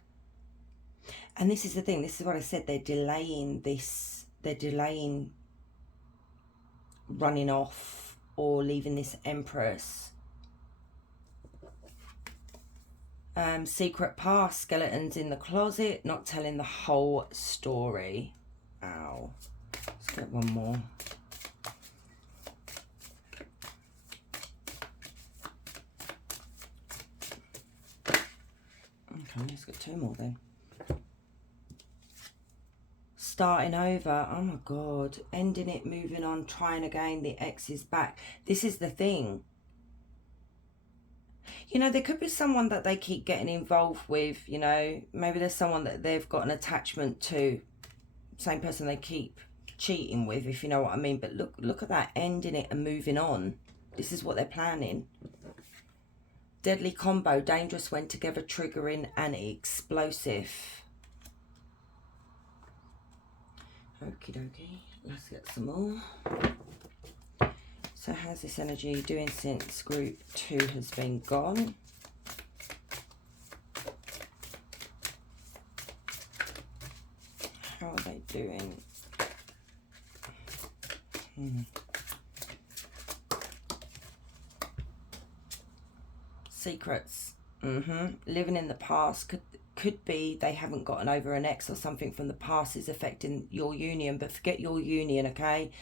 And this is the thing, this is what I said, they're delaying this, they're delaying running off or leaving this Empress. Secret past, skeletons in the closet, not telling the whole story. Ow. Let's get one more. Okay, let's get 2 more then. Starting over. Oh my God. Ending it, moving on, trying again. The ex is back. This is the thing. You know, there could be someone that they keep getting involved with, you know. Maybe there's someone that they've got an attachment to. Same person they keep cheating with, if you know what I mean. But look at that, ending it and moving on. This is what they're planning. Deadly combo, dangerous when together, triggering and explosive. Okie dokie, let's get some more. So how's this energy doing since group 2 has been gone? How are they doing? Secrets. Living in the past. Could be they haven't gotten over an ex or something from the past is affecting your union, but forget your union, okay?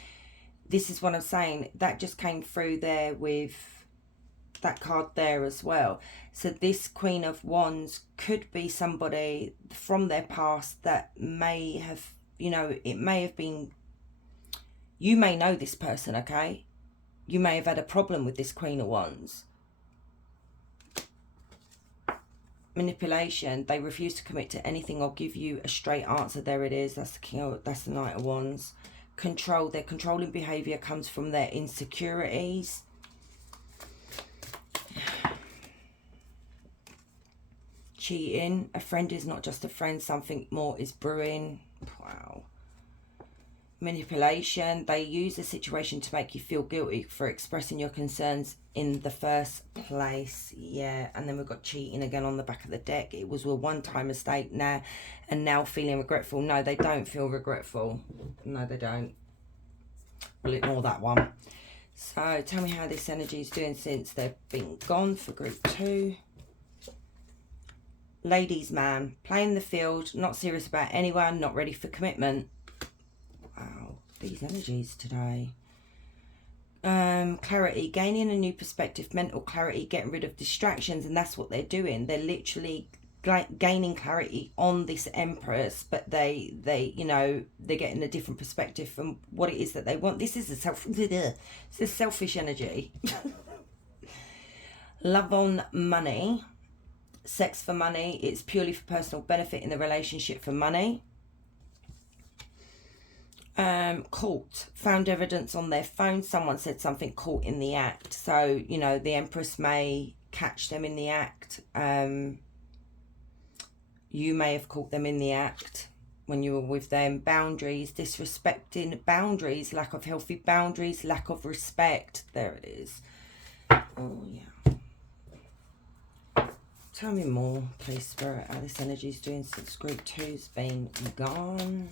This is what I'm saying. That just came through there with that card there as well. So this Queen of Wands could be somebody from their past that may have, you know, it may have been, you may know this person, okay? You may have had a problem with this Queen of Wands. Manipulation. They refuse to commit to anything or give you a straight answer. There it is. That's the King. That's the Knight of Wands. Control. Their controlling behavior comes from their insecurities. Cheating. A friend is not just a friend. Something more is brewing. Wow. Manipulation. They use the situation to make you feel guilty for expressing your concerns in the first place. Yeah. And then we've got cheating again on the back of the deck. It was a one-time mistake now, and now feeling regretful. No, they don't feel regretful. No, they don't. We'll ignore that one. So tell me how this energy is doing since they've been gone for group 2. Ladies man, playing the field, not serious about anyone, not ready for commitment. Wow, these energies today. Clarity, gaining a new perspective, mental clarity, getting rid of distractions, and that's what they're doing. They're literally gaining clarity on this Empress, but they you know, they're getting a different perspective from what it is that they want. This is a selfish energy. Love on money. sex for money. It's purely for personal benefit in the relationship for money. Caught. Found evidence on their phone. Someone said something, caught in the act. So, you know, the Empress may catch them in the act. You may have caught them in the act when you were with them. Boundaries, disrespecting boundaries, lack of healthy boundaries, lack of respect. There it is. Oh, yeah. Tell me more, please, Spirit, how this energy is doing since group 2's been gone.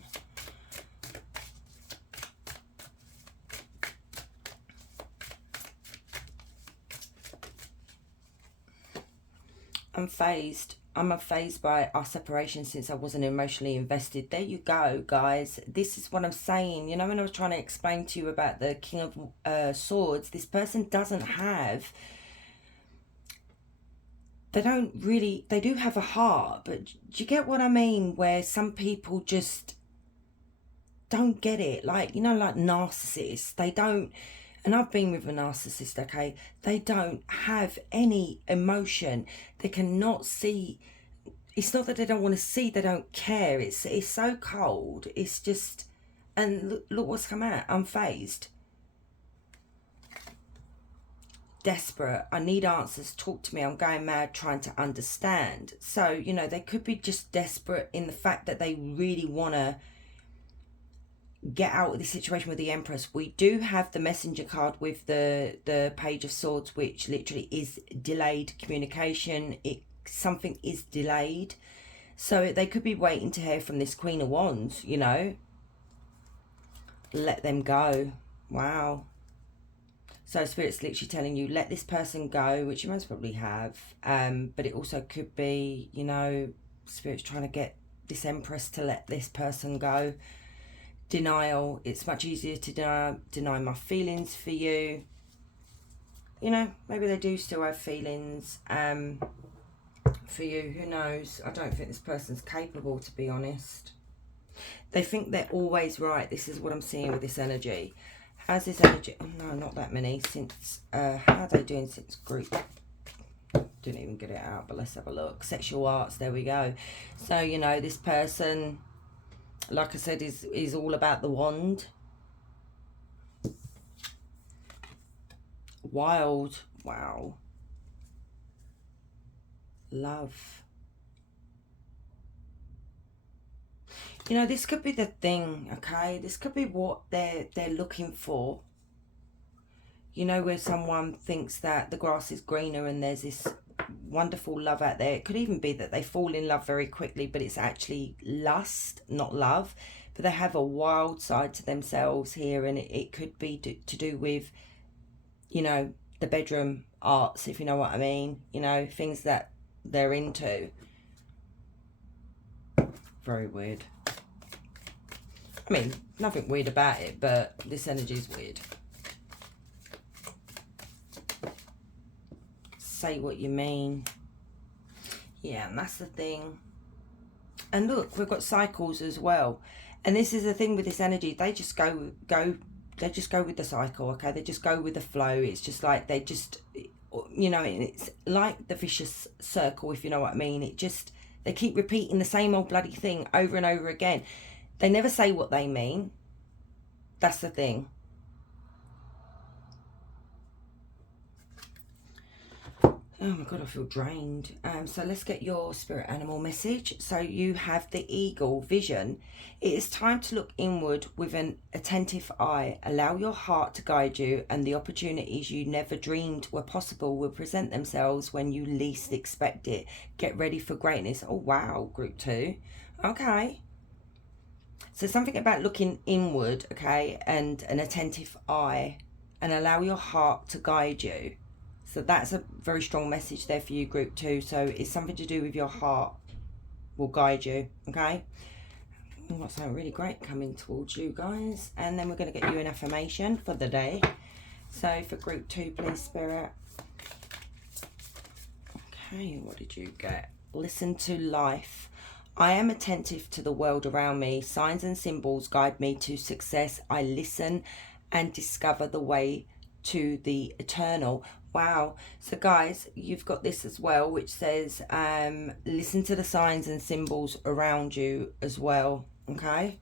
I'm phased. I'm unfazed by our separation since I wasn't emotionally invested. There you go, guys. This is what I'm saying. You know, when I was trying to explain to you about the King of Swords, this person doesn't have... They do have a heart, but do you get what I mean? Where some people just don't get it. Like, you know, like narcissists. They don't... And I've been with a narcissist, okay? They don't have any emotion. They cannot see. It's not that they don't want to see, they don't care. It's so cold. It's just... And look what's come out. I'm phased. Desperate. I need answers. Talk to me. I'm going mad trying to understand. So, you know, they could be just desperate in the fact that they really want to get out of the situation with the Empress. We do have the messenger card with the Page of Swords, which literally is delayed communication. Something is delayed, so they could be waiting to hear from this Queen of Wands. You know, let them go. Wow. So Spirit's literally telling you, let this person go, which you most probably have, but it also could be, you know, Spirit's trying to get this Empress to let this person go. Denial. It's much easier to deny my feelings for you. You know, maybe they do still have feelings for you. Who knows? I don't think this person's capable, to be honest. They think they're always right. This is what I'm seeing with this energy. How's this energy? Oh, no, not that many. Since how are they doing since group? Didn't even get it out, but let's have a look. Sexual arts. There we go. So, you know, this person, like I said, is all about the wand. Wild. Wow. Love. You know, this could be the thing, okay? This could be what they're looking for. You know, where someone thinks that the grass is greener and there's this wonderful love out there. It could even be that they fall in love very quickly, but it's actually lust, not love. But they have a wild side to themselves here, and it could be to do with, you know, the bedroom arts, if you know what I mean. You know, things that they're into. Very weird. I mean, nothing weird about it, but this energy is weird. Say what you mean. Yeah, and that's the thing. And look, we've got cycles as well. And this is the thing with this energy. They just go they just go with the cycle, okay? They just go with the flow. It's just like they just, you know, it's like the vicious circle, if you know what I mean. It just, they keep repeating the same old bloody thing over and over again. They never say what they mean. That's the thing. Oh my God, I feel drained. So let's get your spirit animal message. So you have the eagle vision. It is time to look inward with an attentive eye. Allow your heart to guide you, and the opportunities you never dreamed were possible will present themselves when you least expect it. Get ready for greatness. Oh wow, group 2. Okay. So something about looking inward, okay, and an attentive eye, and allow your heart to guide you. So that's a very strong message there for you, group 2. So it's something to do with your heart will guide you, okay? We've got something really great coming towards you guys. And then we're going to get you an affirmation for the day. So for group 2, please, Spirit. Okay, what did you get? Listen to life. I am attentive to the world around me. Signs and symbols guide me to success. I listen and discover the way to the eternal. Wow. So guys, you've got this as well, which says listen to the signs and symbols around you as well. Okay.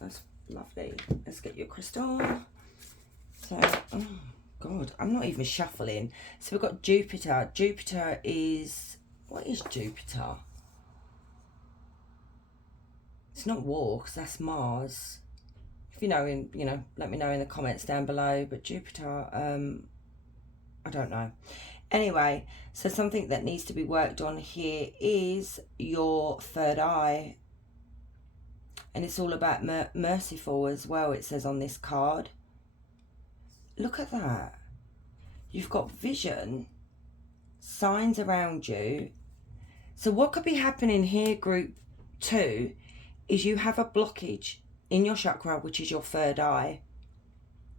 That's lovely. Let's get your crystal. So, oh God, I'm not even shuffling. So we've got Jupiter. Jupiter is, what is Jupiter? It's not war, because that's Mars. If you know, let me know in the comments down below. But Jupiter, I don't know. Anyway, so something that needs to be worked on here is your third eye. And it's all about merciful as well, it says on this card. Look at that. You've got vision, signs around you. So what could be happening here, group 2, is you have a blockage in your chakra, which is your third eye.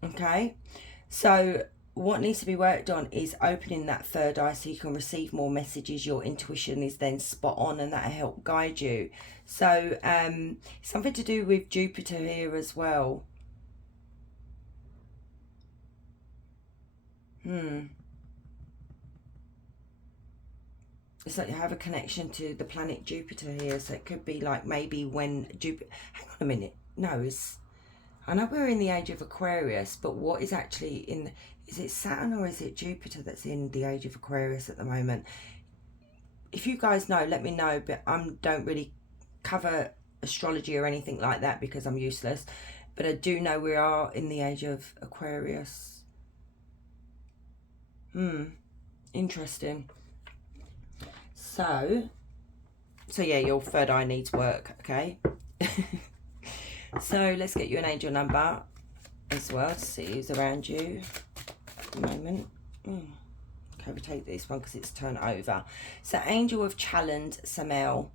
Okay? So what needs to be worked on is opening that third eye so you can receive more messages. Your intuition is then spot on, and that'll help guide you. So something to do with Jupiter here as well. It's like you have a connection to the planet Jupiter here. So it could be like maybe when Jupiter... Hang on a minute. No, it's... I know we're in the age of Aquarius, but what is actually in... Is it Saturn or is it Jupiter that's in the age of Aquarius at the moment? If you guys know, let me know. But I don't really cover astrology or anything like that because I'm useless. But I do know we are in the age of Aquarius. Interesting. So yeah, your third eye needs work, okay? So let's get you an angel number as well to see who's around you at the moment. Okay, we take this one because it's turned over. So Angel of Challenge, Samael.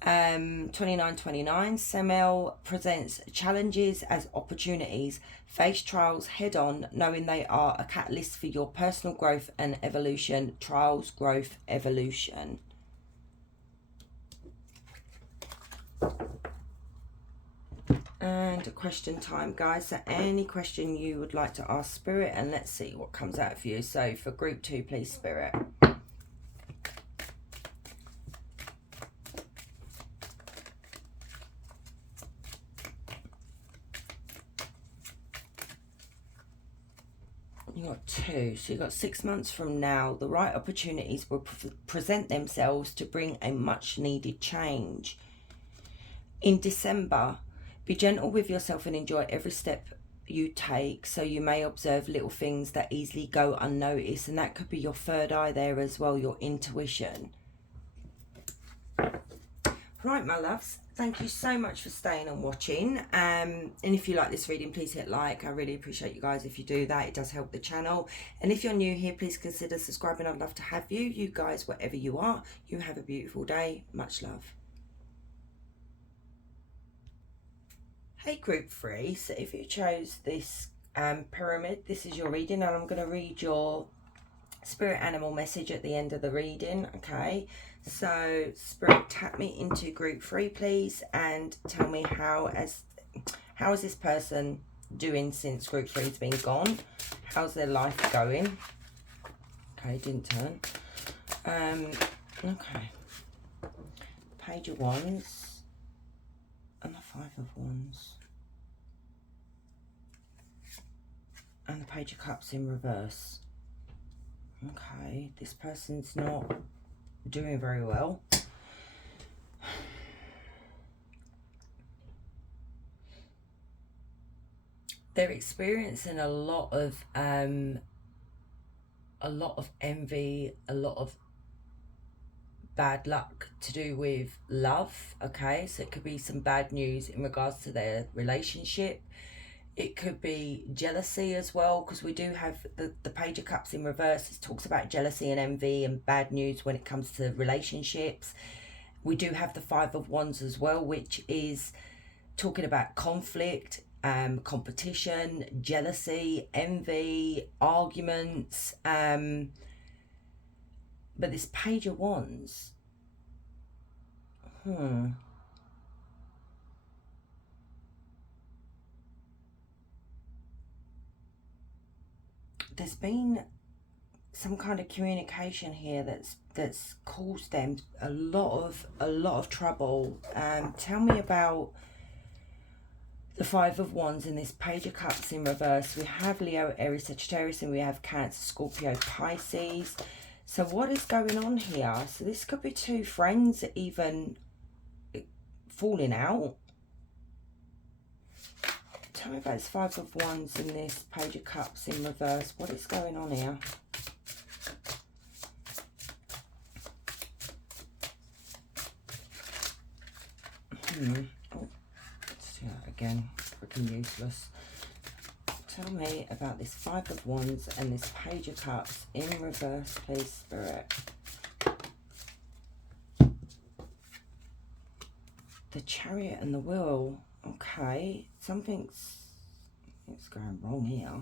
2929, Samael presents challenges as opportunities. Face trials head on, knowing they are a catalyst for your personal growth and evolution. Trials, growth, evolution. And question time, guys. So any question you would like to ask Spirit, and let's see what comes out for you. So for group 2, please, Spirit. You got 2, so you got 6 months from now. The right opportunities will present themselves to bring a much needed change. In December, be gentle with yourself and enjoy every step you take. So you may observe little things that easily go unnoticed, and that could be your third eye there as well, your intuition. Right, my loves, thank you so much for staying and watching. And if you like this reading, please hit like. I really appreciate you guys if you do that. It does help the channel. And if you're new here, please consider subscribing. I'd love to have you. You guys, wherever you are, you have a beautiful day. Much love. Hey, group 3. So if you chose this pyramid, this is your reading, and I'm going to read your spirit animal message at the end of the reading. Okay, so Spirit, tap me into group 3, please, and tell me how is this person doing since group 3's been gone? How's their life going? Okay, didn't turn. Okay, Page of Wands and the 5 of Wands and the Page of Cups in reverse. Okay, this person's not doing very well. They're experiencing a lot of envy, a lot of bad luck to do with love. Okay, so it could be some bad news in regards to their relationship. It could be jealousy as well, because we do have the Page of Cups in reverse. It talks about jealousy and envy and bad news when it comes to relationships. We do have the 5 of Wands as well, which is talking about conflict, competition, jealousy, envy, arguments. But this Page of Wands, there's been some kind of communication here that's caused them a lot of trouble. Tell me about the Five of Wands in this Page of Cups in reverse. We have Leo, Aries, Sagittarius, and we have Cancer, Scorpio, Pisces. So what is going on here? So this could be two friends even falling out. Tell me about this Five of Wands in this Page of Cups in reverse. What is going on here? Oh, let's do that again. Freaking useless. Tell me about this Five of Wands and this Page of Cups in reverse, please, Spirit. The Chariot and the Wheel. Okay, something's going wrong here.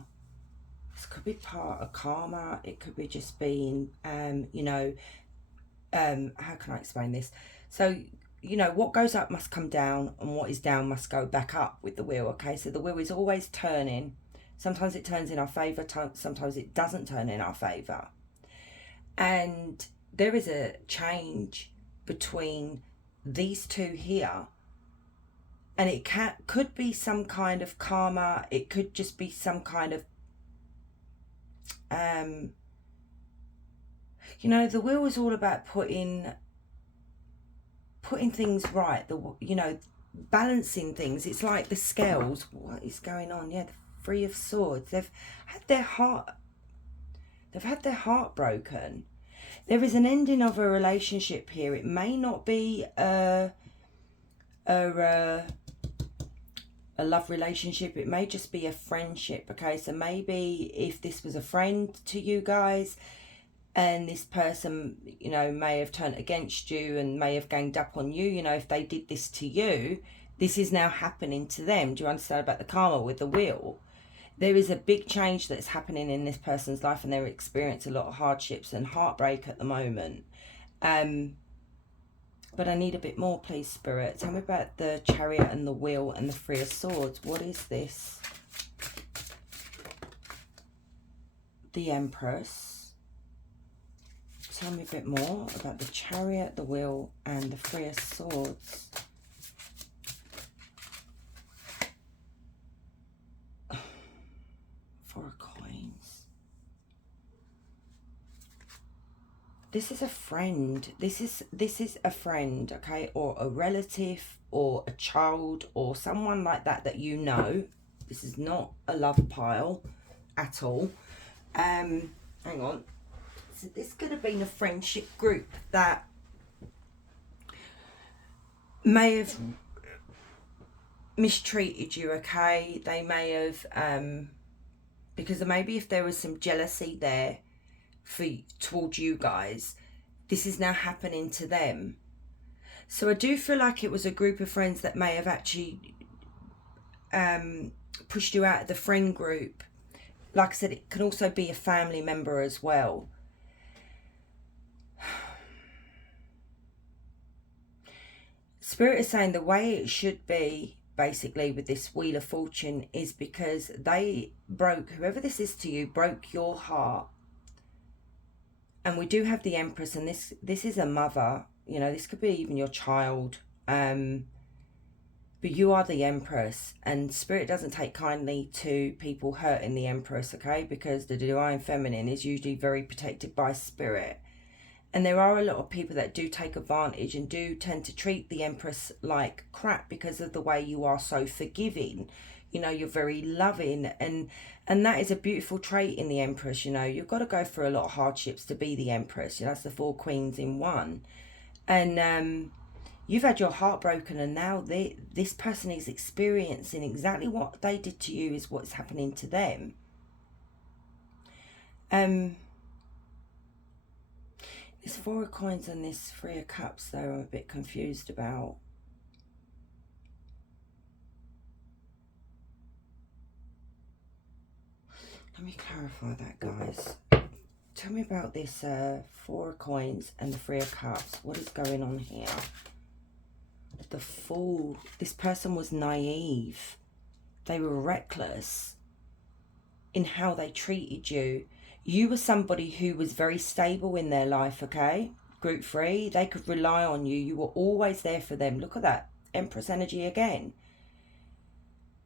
This could be part of karma. It could be just being, you know, how can I explain this? So, you know, what goes up must come down, and what is down must go back up with the wheel, okay? So the wheel is always turning. Sometimes it turns in our favour, sometimes it doesn't turn in our favour. And there is a change between these two here. And it could be some kind of karma. It could just be some kind of, you know, the wheel is all about putting things right, you know, balancing things. It's like the scales. What is going on? Yeah, the Three of Swords. They've had their heart broken. There is an ending of a relationship here. It may not be a love relationship. It may just be a friendship, okay? So maybe if this was a friend to you guys, and this person, you know, may have turned against you and may have ganged up on you, you know, if they did this to you, this is now happening to them. Do you understand about the karma with the wheel? There is a big change that's happening in this person's life, and they're experiencing a lot of hardships and heartbreak at the moment. But I need a bit more, please, Spirit. Tell me about the Chariot and the Wheel and the Three of Swords. What is this? The Empress. Tell me a bit more about the Chariot, the Wheel, and the Three of Swords. Four of Coins. This is a friend. This is a friend, okay, or a relative, or a child, or someone like that you know. This is not a love pile at all. Hang on. So this could have been a friendship group that may have mistreated you, okay? They may have, because maybe if there was some jealousy there towards you guys, this is now happening to them. So I do feel like it was a group of friends that may have actually pushed you out of the friend group. Like I said, it can also be a family member as well. Spirit is saying the way it should be, basically, with this Wheel of Fortune, is because they broke, whoever this is to you, broke your heart. And we do have the Empress, and this is a mother, you know, this could be even your child. But you are the Empress, and Spirit doesn't take kindly to people hurting the Empress, okay? Because the Divine Feminine is usually very protected by Spirit. And there are a lot of people that do take advantage and do tend to treat the Empress like crap because of the way you are so forgiving. You know, you're very loving, and that is a beautiful trait in the Empress. You know, you've got to go through a lot of hardships to be the Empress. You know, that's the four queens in one. And you've had your heart broken, and now this person is experiencing exactly what they did to you is what's happening to them. This Four of Coins and this Three of Cups, though, I'm a bit confused about. Let me clarify that, guys. Tell me about this Four of Coins and the Three of Cups. What is going on here? The Fool. This person was naive. They were reckless in how they treated you. you were somebody who was very stable in their life, okay? Group 3, they could rely on you. You were always there for them. Look at that. Empress energy again.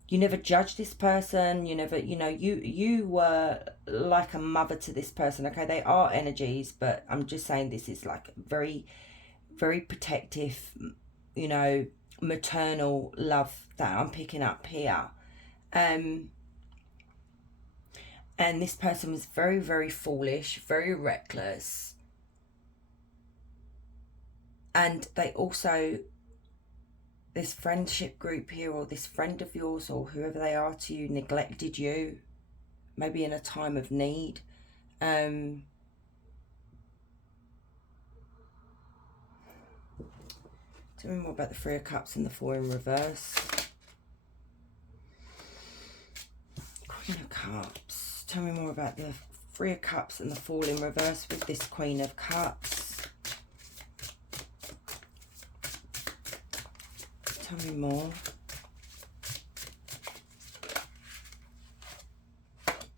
You never judged this person. You never, you were like a mother to this person, okay? They are energies, but I'm just saying this is like very, very protective, maternal love that I'm picking up here. And this person was very, very foolish, very reckless. And they also, this friendship group here, or this friend of yours, or whoever they are to you, neglected you, maybe in a time of need. Tell me more about the Three of Cups and the Four in reverse. Queen of Cups. Tell me more about the Three of Cups and the Four in reverse with this Queen of Cups. Tell me more.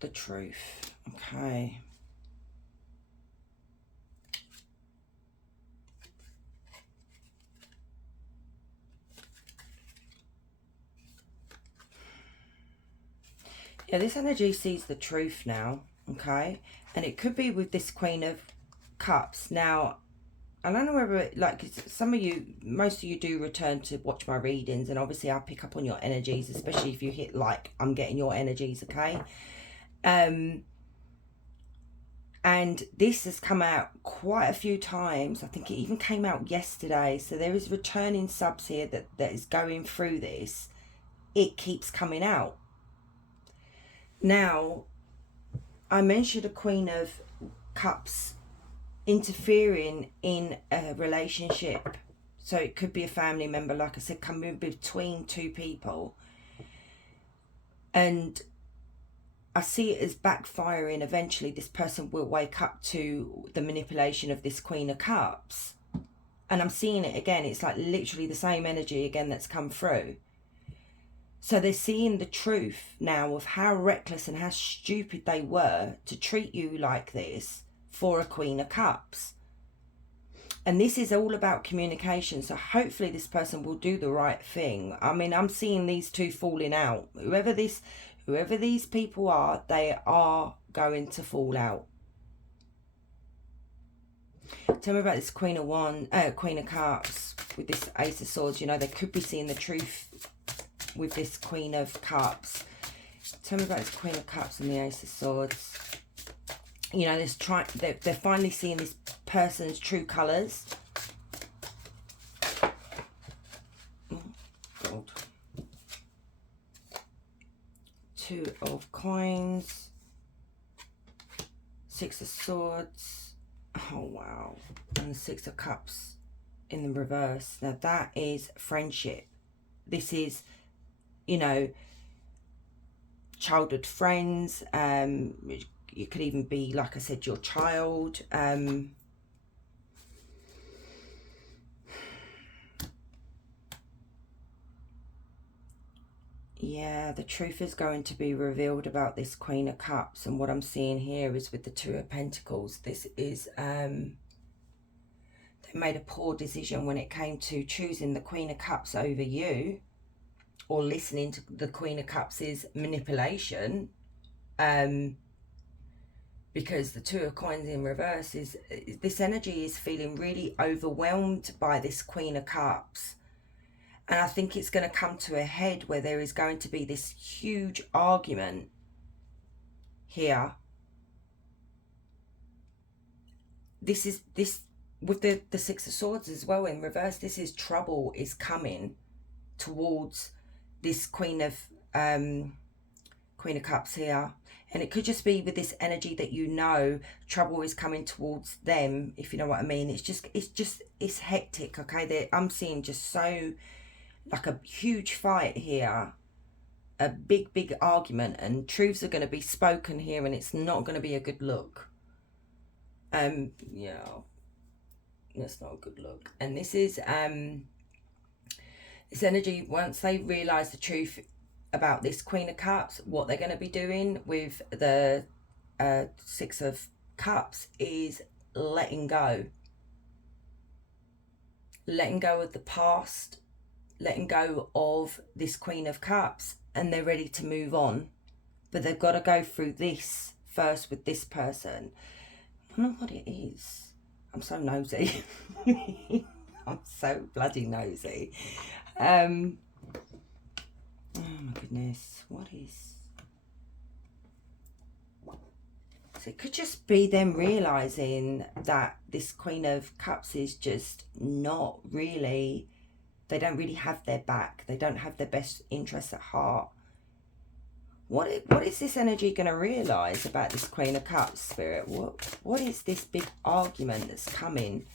The truth. Okay. Yeah, this energy sees the truth now, okay? And it could be with this Queen of Cups. Now, I don't know whether, some of you, most of you do return to watch my readings, and obviously I pick up on your energies, especially if you hit like, I'm getting your energies, okay? And this has come out quite a few times. I think it even came out yesterday. So there is returning subs here that is going through this. It keeps coming out. Now, I mentioned a Queen of Cups interfering in a relationship. So it could be a family member, like I said, coming between two people. And I see it as backfiring. Eventually, this person will wake up to the manipulation of this Queen of Cups. And I'm seeing it again. It's like literally the same energy again that's come through. So they're seeing the truth now of how reckless and how stupid they were to treat you like this for a Queen of Cups. And this is all about communication. So hopefully this person will do the right thing. I mean, I'm seeing these two falling out. Whoever these people are, they are going to fall out. Tell me about this Queen of Cups with this Ace of Swords. They could be seeing the truth with this Queen of Cups. Tell me about this Queen of Cups and the Ace of Swords. They're finally seeing this person's true colours. Gold. Two of Coins. Six of Swords. Oh, wow. And the Six of Cups in the reverse. Now, that is friendship. This is, childhood friends. It could even be, like I said, your child. Yeah, the truth is going to be revealed about this Queen of Cups. And what I'm seeing here is with the Two of Pentacles. This is, they made a poor decision when it came to choosing the Queen of Cups over you, or listening to the Queen of Cups' manipulation. Because the Two of Coins in reverse is, this energy is feeling really overwhelmed by this Queen of Cups. And I think it's going to come to a head where there is going to be this huge argument here. This with the Six of Swords as well in reverse. This is trouble is coming towards this Queen of Cups here. And it could just be with this energy that trouble is coming towards them, if you know what I mean. It's hectic, okay? I'm seeing just so, like a huge fight here. A big argument, and truths are going to be spoken here, and it's not going to be a good look. Yeah, that's not a good look. And this is, this energy, once they realise the truth about this Queen of Cups, what they're going to be doing with the Six of Cups is letting go. Letting go of the past, letting go of this Queen of Cups, and they're ready to move on. But they've got to go through this first with this person. I don't know what it is. I'm so nosy. I'm so bloody nosy. Oh my goodness. What is... So it could just be them realising that this Queen of Cups is just not really... They don't really have their back. They don't have their best interests at heart. What is this energy going to realise about this Queen of Cups, Spirit? What is this big argument that's coming?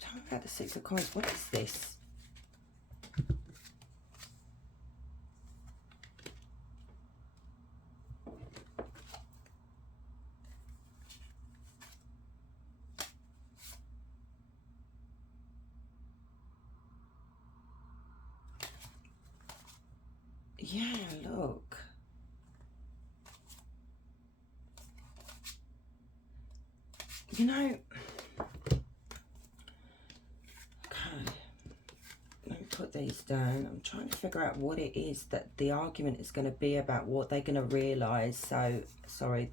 Tell me about the Six of Coins. What is this? Yeah, look. You know, okay, let me put these down. I'm trying to figure out what it is that the argument is going to be about, what they're going to realise. So, sorry.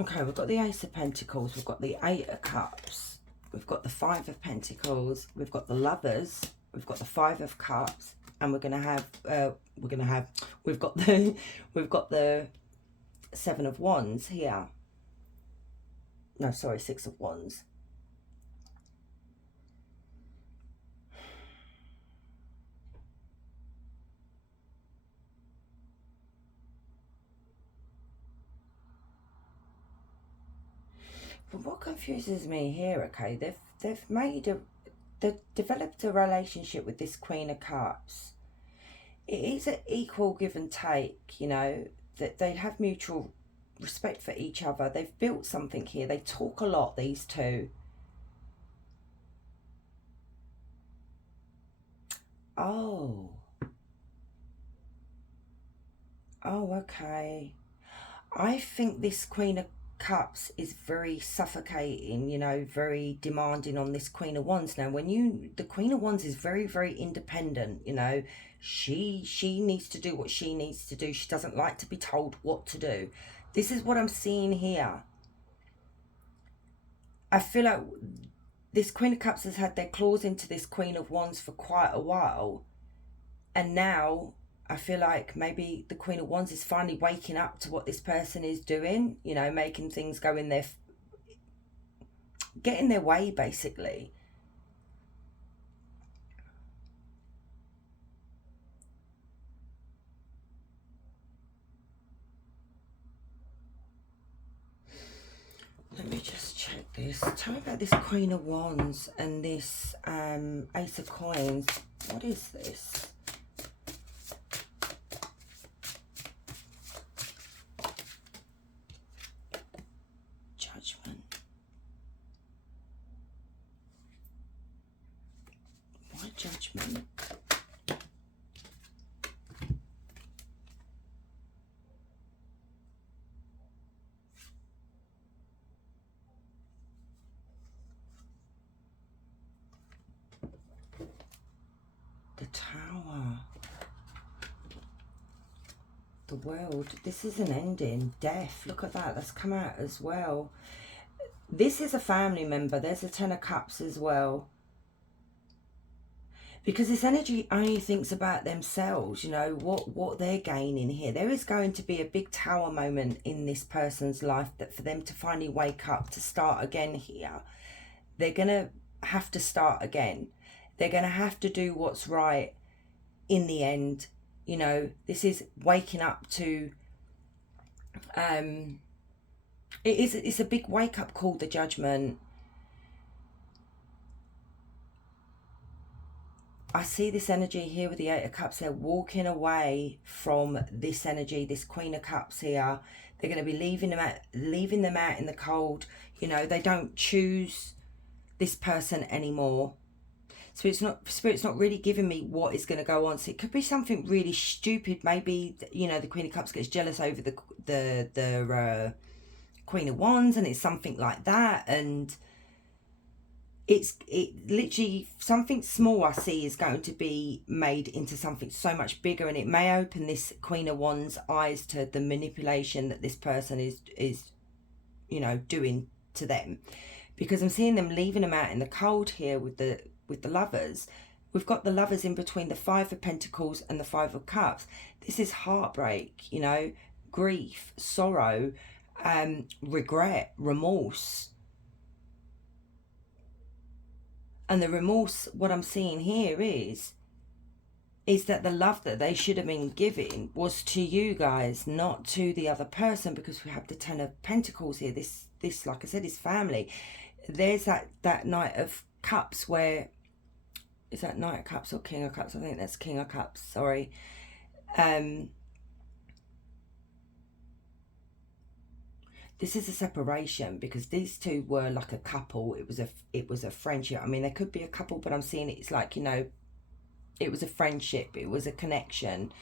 Okay, we've got the Ace of Pentacles, we've got the Eight of Cups, we've got the Five of Pentacles, we've got the Lovers, we've got the Five of Cups, and we've got the Seven of Wands here. No, sorry, Six of Wands. But what confuses me here, okay, they've developed a relationship with this Queen of Cups. It is an equal give and take, you know, that they have mutual respect for each other. They've built something here. They talk a lot, these two. Oh. Oh, okay. I think this Queen of Cups is very suffocating, you know, very demanding on this Queen of Wands. Now, the Queen of Wands is very, very independent, you know. She needs to do what she needs to do. She doesn't like to be told what to do. This is what I'm seeing here. I feel like this Queen of Cups has had their claws into this Queen of Wands for quite a while. And now I feel like maybe the Queen of Wands is finally waking up to what this person is doing, you know, making things go in their... get in their way, basically. Let me just check this. Tell me about this Queen of Wands and this Ace of Coins. What is this? Judgment. Why Judgment? The Tower. The World. This is an ending. Death. Look at that. That's come out as well. This is a family member. There's a Ten of Cups as well. Because this energy only thinks about themselves, you know, what they're gaining here. There is going to be a big tower moment in this person's life that for them to finally wake up, to start again here. They're going to have to start again. They're going to have to do what's right in the end. You know, this is waking up to... It's a big wake-up call, the Judgment. I see this energy here with the Eight of Cups. They're walking away from this energy, this Queen of Cups here. They're going to be leaving them out in the cold. You know, they don't choose this person anymore. So Spirit's not really giving me what is going to go on. So it could be something really stupid. Maybe, you know, the Queen of Cups gets jealous over the Queen of Wands, and it's something like that. And it literally, something small I see is going to be made into something so much bigger, and it may open this Queen of Wands eyes to the manipulation that this person is you know, doing to them, because I'm seeing them leaving them out in the cold here with the Lovers. We've got the Lovers in between the Five of Pentacles and the Five of Cups. This is heartbreak, you know, grief, sorrow, regret, remorse. And the remorse, what I'm seeing here is that the love that they should have been giving was to you guys, not to the other person, because we have the Ten of Pentacles here. This, like I said, is family. There's that Knight of Cups where, is that Knight of Cups or King of Cups? I think that's King of Cups, sorry. This is a separation, because these two were like a couple. It was a friendship. I mean, there could be a couple, but I'm seeing it's like, you know, it was a friendship, it was a connection.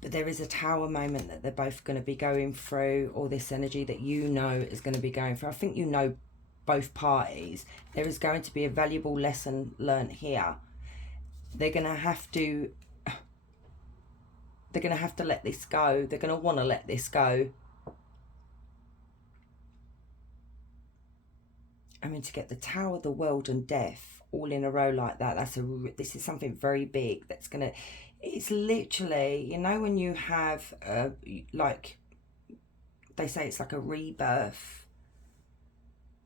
But there is a Tower moment that they're both going to be going through, or this energy that you know is going to be going through. I think you know both parties. There is going to be a valuable lesson learned here. They're going to have to let this go. They're going to want to let this go. I mean, to get the Tower, the World and Death all in a row like that, this is something very big that's going to, it's literally, you know, when you have, like, they say it's like a rebirth.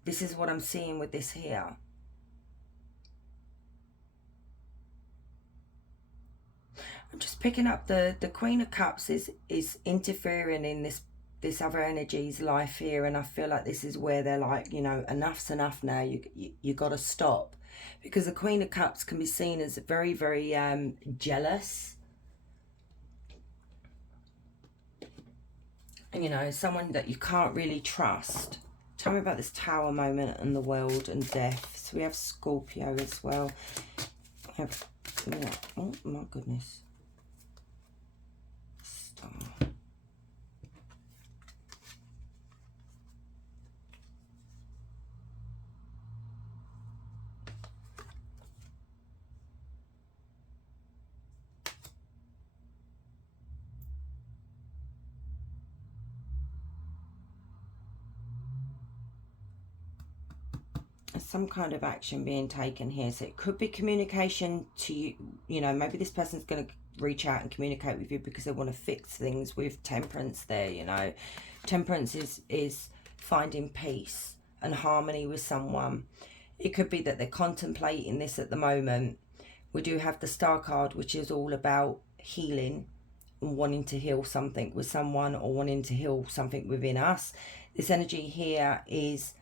This is what I'm seeing with this here. I'm just picking up the Queen of Cups is interfering in this other energy's life here, and I feel like this is where they're like, you know, enough's enough now. You got to stop, because the Queen of Cups can be seen as very, very jealous, and you know, someone that you can't really trust. Tell me about this Tower moment and the World and Death. So we have Scorpio as well. We have, oh my goodness, Star. Some kind of action being taken here. So it could be communication to you, you know, maybe this person's going to reach out and communicate with you because they want to fix things with Temperance there, you know. Temperance is finding peace and harmony with someone. It could be that they're contemplating this at the moment. We do have the Star card, which is all about healing and wanting to heal something with someone, or wanting to heal something within us. This energy here is,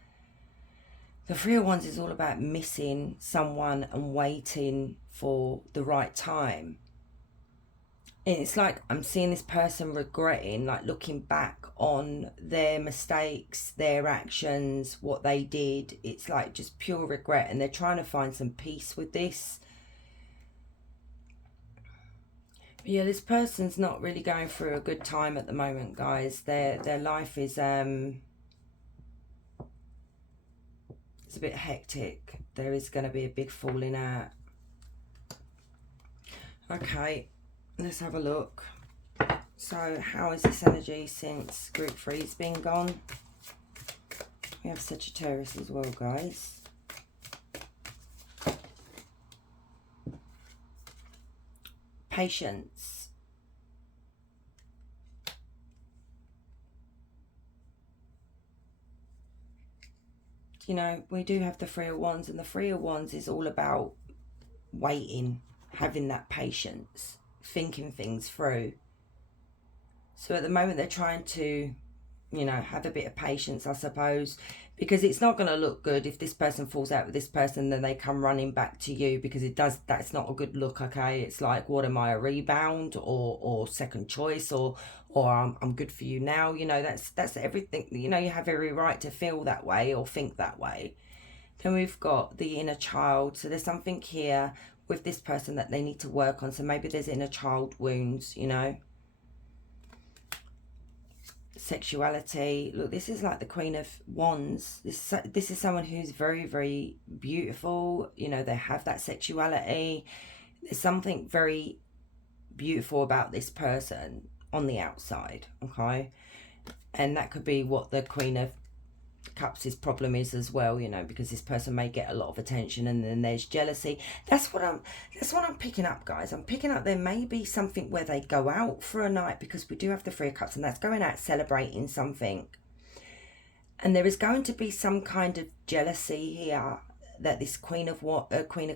the Three of Wands is all about missing someone and waiting for the right time. And it's like I'm seeing this person regretting, like looking back on their mistakes, their actions, what they did. It's like just pure regret, and they're trying to find some peace with this. But yeah, this person's not really going through a good time at the moment, guys. Their life is it's a bit hectic. There is going to be a big falling out. Okay, let's have a look. So how is this energy since Group 3's been gone? We have Sagittarius as well, guys. Patience. You know, we do have the Three of Wands, and the Three of Wands is all about waiting, having that patience, thinking things through. So at the moment they're trying to you know, have a bit of patience, I suppose, because it's not going to look good if this person falls out with this person, then they come running back to you, because that's not a good look. Okay, it's like, what am I, a rebound or second choice, or I'm good for you now? You know, that's everything. You know, you have every right to feel that way or think that way. Then we've got the inner child. So there's something here with this person that they need to work on. So maybe there's inner child wounds, you know. Sexuality. Look, this is like the Queen of Wands. This is someone who's very, very beautiful. You know, they have that sexuality. There's something very beautiful about this person on the outside, okay? And that could be what the Queen of Cups' problem is as well, you know, because this person may get a lot of attention, and then there's jealousy. That's what I'm picking up, guys. I'm picking up there may be something where they go out for a night, because we do have the Three of Cups, and that's going out celebrating something. And there is going to be some kind of jealousy here, that this Queen of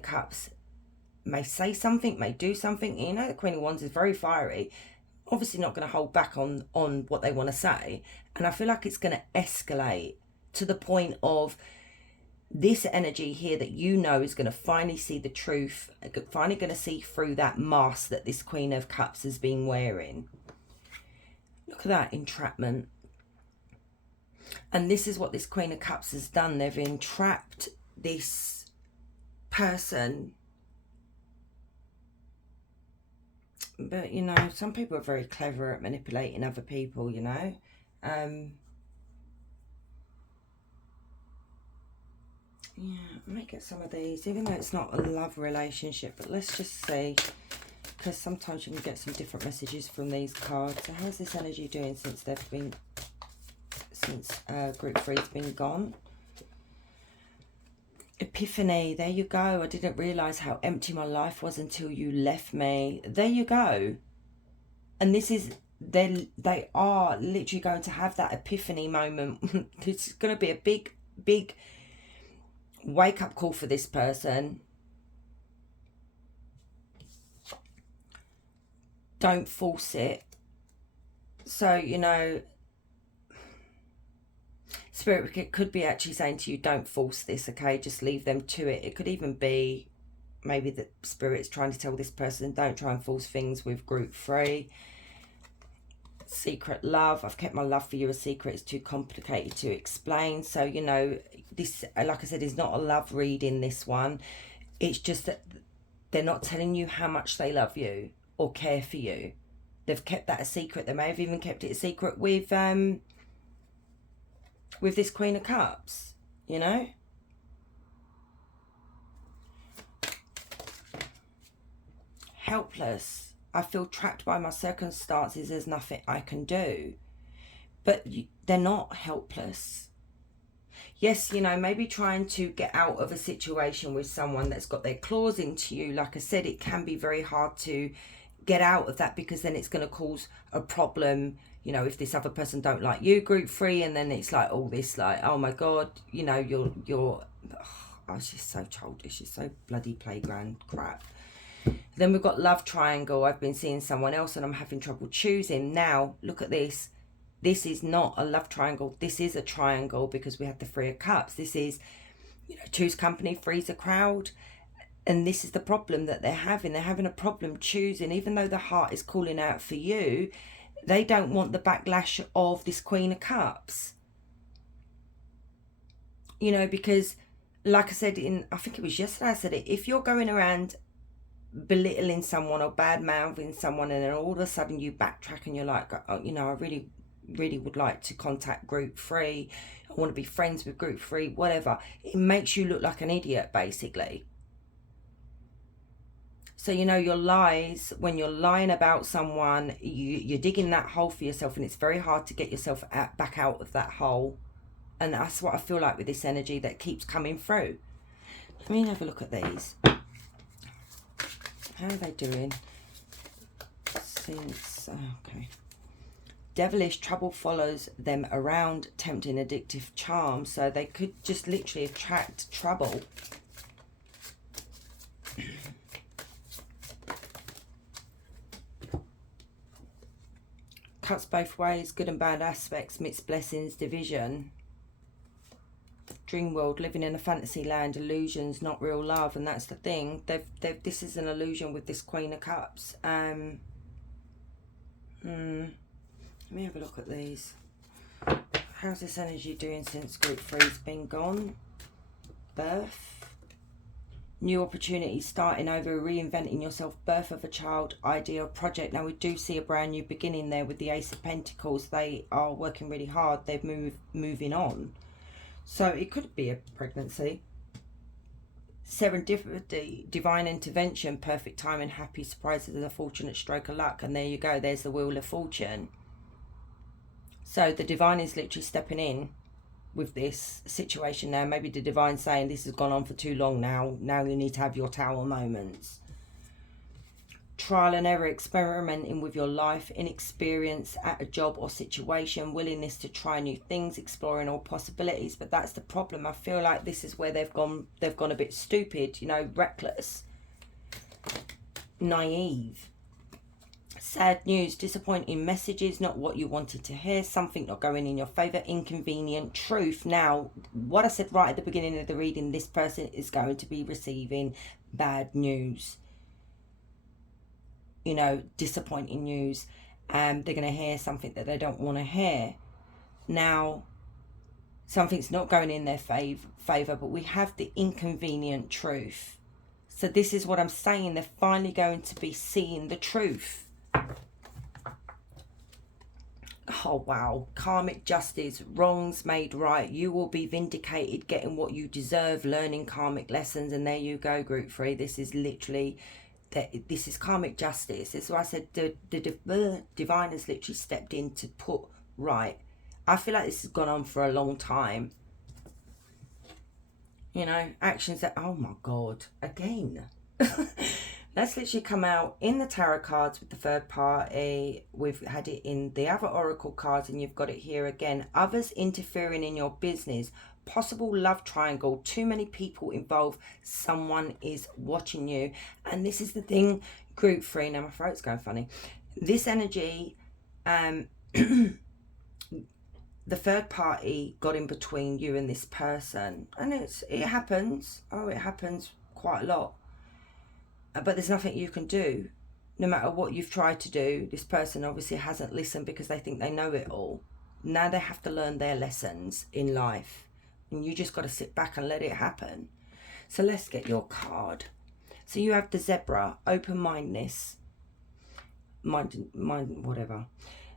Cups may say something, may do something. You know, the Queen of Wands is very fiery, obviously not going to hold back on what they want to say, and I feel like it's going to escalate to the point of this energy here that, you know, is going to finally see the truth, finally going to see through that mask that this Queen of Cups has been wearing. Look at that entrapment. And this is what this Queen of Cups has done. They've entrapped this person. But, you know, some people are very clever at manipulating other people, you know. Yeah, I might get some of these, even though it's not a love relationship, but let's just see, because sometimes you can get some different messages from these cards. So how's this energy doing since group 3's been gone? Epiphany, there you go. I didn't realise how empty my life was until you left me. There you go. And this is, they are literally going to have that epiphany moment. It's going to be a big wake up call for this person. Don't force it. So, you know, Spirit could be actually saying to you, don't force this, okay? Just leave them to it. It could even be maybe that Spirit's trying to tell this person, don't try and force things with group 3. Secret love. I've kept my love for you a secret. It's too complicated to explain. So, you know, this, like I said, is not a love reading, this one. It's just that they're not telling you how much they love you or care for you. They've kept that a secret. They may have even kept it a secret with this Queen of Cups, you know. Helpless. I feel trapped by my circumstances. There's nothing I can do. But they're not helpless. Yes, you know, maybe trying to get out of a situation with someone that's got their claws into you. Like I said, it can be very hard to get out of that, because then it's going to cause a problem. You know, if this other person don't like you, group 3, and then it's like all this, like, oh my God, you know, you're oh, it's just so childish. It's so bloody playground crap. Then we've got love triangle. I've been seeing someone else and I'm having trouble choosing. Now, look at this. This is not a love triangle. This is a triangle, because we have the Three of Cups. This is, you know, choose company, freeze a crowd. And this is the problem that they're having. They're having a problem choosing, even though the heart is calling out for you. They don't want the backlash of this Queen of Cups. You know, because like I said, I think it was yesterday I said it, if you're going around belittling someone or bad mouthing someone, and then all of a sudden you backtrack and you're like, oh, you know, I really would like to contact group 3, I want to be friends with group 3, whatever, it makes you look like an idiot, basically. So, you know, your lies, when you're lying about someone, you're digging that hole for yourself, and it's very hard to get yourself back out of that hole. And that's what I feel like with this energy that keeps coming through. Let me have a look at these. How are they doing? Since, okay. Devilish, trouble follows them around, tempting, addictive charm. So they could just literally attract trouble. Cuts both ways, good and bad aspects, mixed blessings, division. Dream world, living in a fantasy land, illusions, not real love, and that's the thing. This is an illusion with this Queen of Cups. Let me have a look at these. How's this energy doing since group 3's been gone? Birth. New opportunities, starting over, reinventing yourself, birth of a child, idea, project. Now we do see a brand new beginning there with the Ace of Pentacles. They are working really hard. They're moving on. So it could be a pregnancy. Serendipity, divine intervention, perfect timing, happy surprises, a fortunate stroke of luck. And there you go. There's the Wheel of Fortune. So the divine is literally stepping in with this situation now. Maybe the divine saying this has gone on for too long now. Now you need to have your tower moments. Trial and error, experimenting with your life, inexperience at a job or situation, willingness to try new things, exploring all possibilities. But that's the problem. I feel like this is where they've gone a bit stupid, you know, reckless, naive. Sad news, disappointing messages, not what you wanted to hear, something not going in your favour, inconvenient truth. Now, what I said right at the beginning of the reading, this person is going to be receiving bad news. You know, disappointing news. They're going to hear something that they don't want to hear. Now, something's not going in their favour, but we have the inconvenient truth. So this is what I'm saying. They're finally going to be seeing the truth. Oh wow, karmic justice, wrongs made right. You will be vindicated, getting what you deserve, learning karmic lessons. And there you go, group 3. This is literally, this is karmic justice. This is why I said the divine has literally stepped in to put right. I feel like this has gone on for a long time. You know, actions that, oh my God, again. Let's literally come out in the tarot cards with the third party. We've had it in the other oracle cards, and you've got it here again. Others interfering in your business. Possible love triangle. Too many people involved. Someone is watching you. And this is the thing, group 3. Now my throat's going funny. This energy, the third party got in between you and this person. And it happens. Oh, it happens quite a lot. But there's nothing you can do. No matter what you've tried to do, this person obviously hasn't listened because they think they know it all. Now they have to learn their lessons in life. And you just got to sit back and let it happen. So let's get your card. So you have the Zebra, open-mindedness, whatever.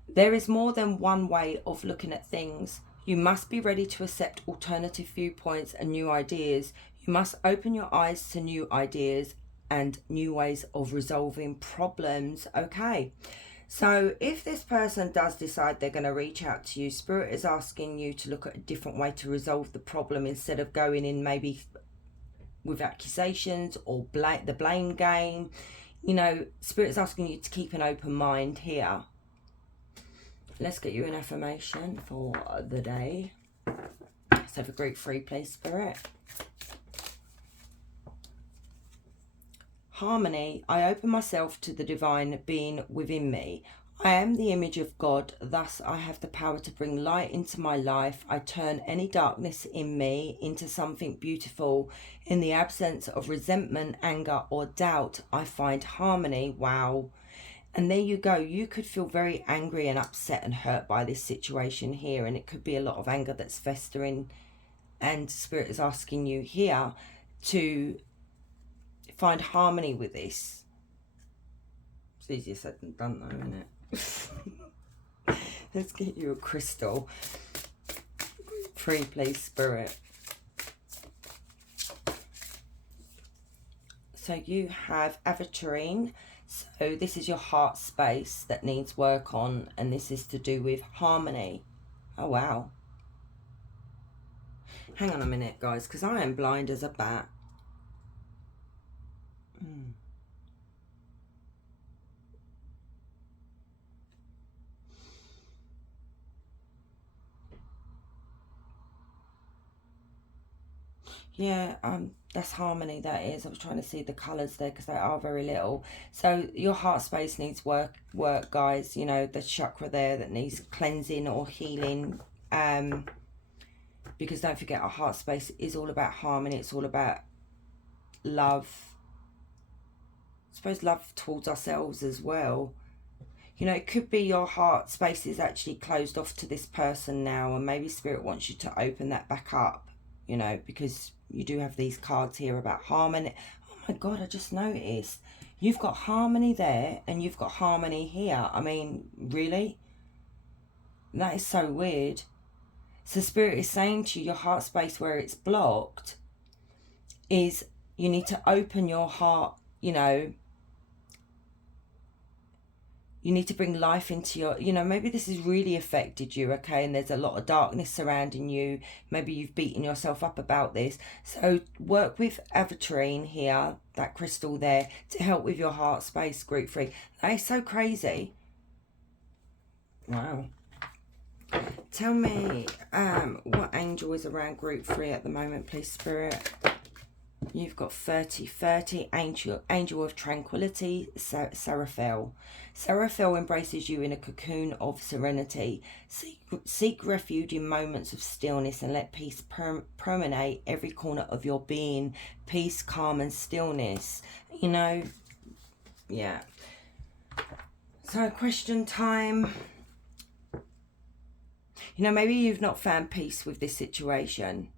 There is more than one way of looking at things. You must be ready to accept alternative viewpoints and new ideas. You must open your eyes to new ideas and new ways of resolving problems. Okay, so if this person does decide they're going to reach out to you, Spirit is asking you to look at a different way to resolve the problem instead of going in maybe with accusations or the blame game. You know, Spirit is asking you to keep an open mind here. Let's get you an affirmation for the day. So for group 3, please, Spirit. Harmony, I open myself to the divine being within me. I am the image of God, thus I have the power to bring light into my life. I turn any darkness in me into something beautiful. In the absence of resentment, anger, or doubt, I find harmony. Wow. And there you go. You could feel very angry and upset and hurt by this situation here, and it could be a lot of anger that's festering. And Spirit is asking you here to find harmony with this. It's easier said than done though, isn't it? Let's get you a crystal. 3, please, Spirit. So you have aventurine. So this is your heart space that needs work on, and this is to do with harmony. Oh wow. Hang on a minute, guys, because I am blind as a bat. Yeah, that's harmony, that is. I was trying to see the colours there because they are very little. So your heart space needs work, guys. You know, the chakra there that needs cleansing or healing. Because don't forget, our heart space is all about harmony. It's all about love. I suppose love towards ourselves as well. You know, it could be your heart space is actually closed off to this person now, and maybe Spirit wants you to open that back up, you know, because you do have these cards here about harmony. Oh my God, I just noticed. You've got harmony there and you've got harmony here. I mean, really? That is so weird. So Spirit is saying to you, your heart space where it's blocked is you need to open your heart, you know, you need to bring life into your, you know, maybe this has really affected you, okay, and there's a lot of darkness surrounding you. Maybe you've beaten yourself up about this. So work with aventurine here, that crystal there, to help with your heart space, group 3. That is so crazy. Wow. Tell me what angel is around group 3 at the moment, please, Spirit. You've got 30, angel of tranquility, Seraphel. Seraphel embraces you in a cocoon of serenity. Seek refuge in moments of stillness and let peace permeate every corner of your being. Peace, calm and stillness. You know, yeah. So question time. You know, maybe you've not found peace with this situation.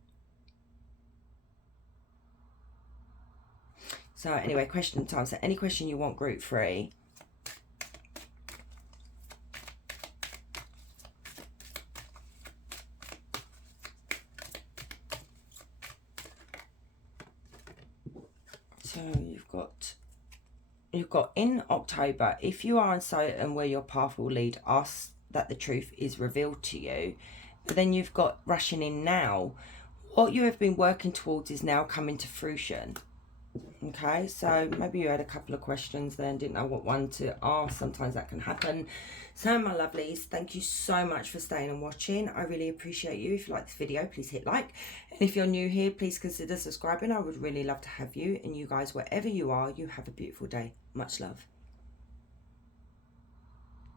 So anyway, question time. So any question you want, group 3. So you've got in October, if you are uncertain where your path will lead, ask that the truth is revealed to you. But then you've got rushing in now. What you have been working towards is now coming to fruition. Okay, so maybe you had a couple of questions then, didn't know what one to ask. Sometimes that can happen. So my lovelies, thank you so much for staying and watching. I really appreciate you. If you like this video, please hit like. And if you're new here, please consider subscribing. I would really love to have you. And you guys, wherever you are, you have a beautiful day. Much love.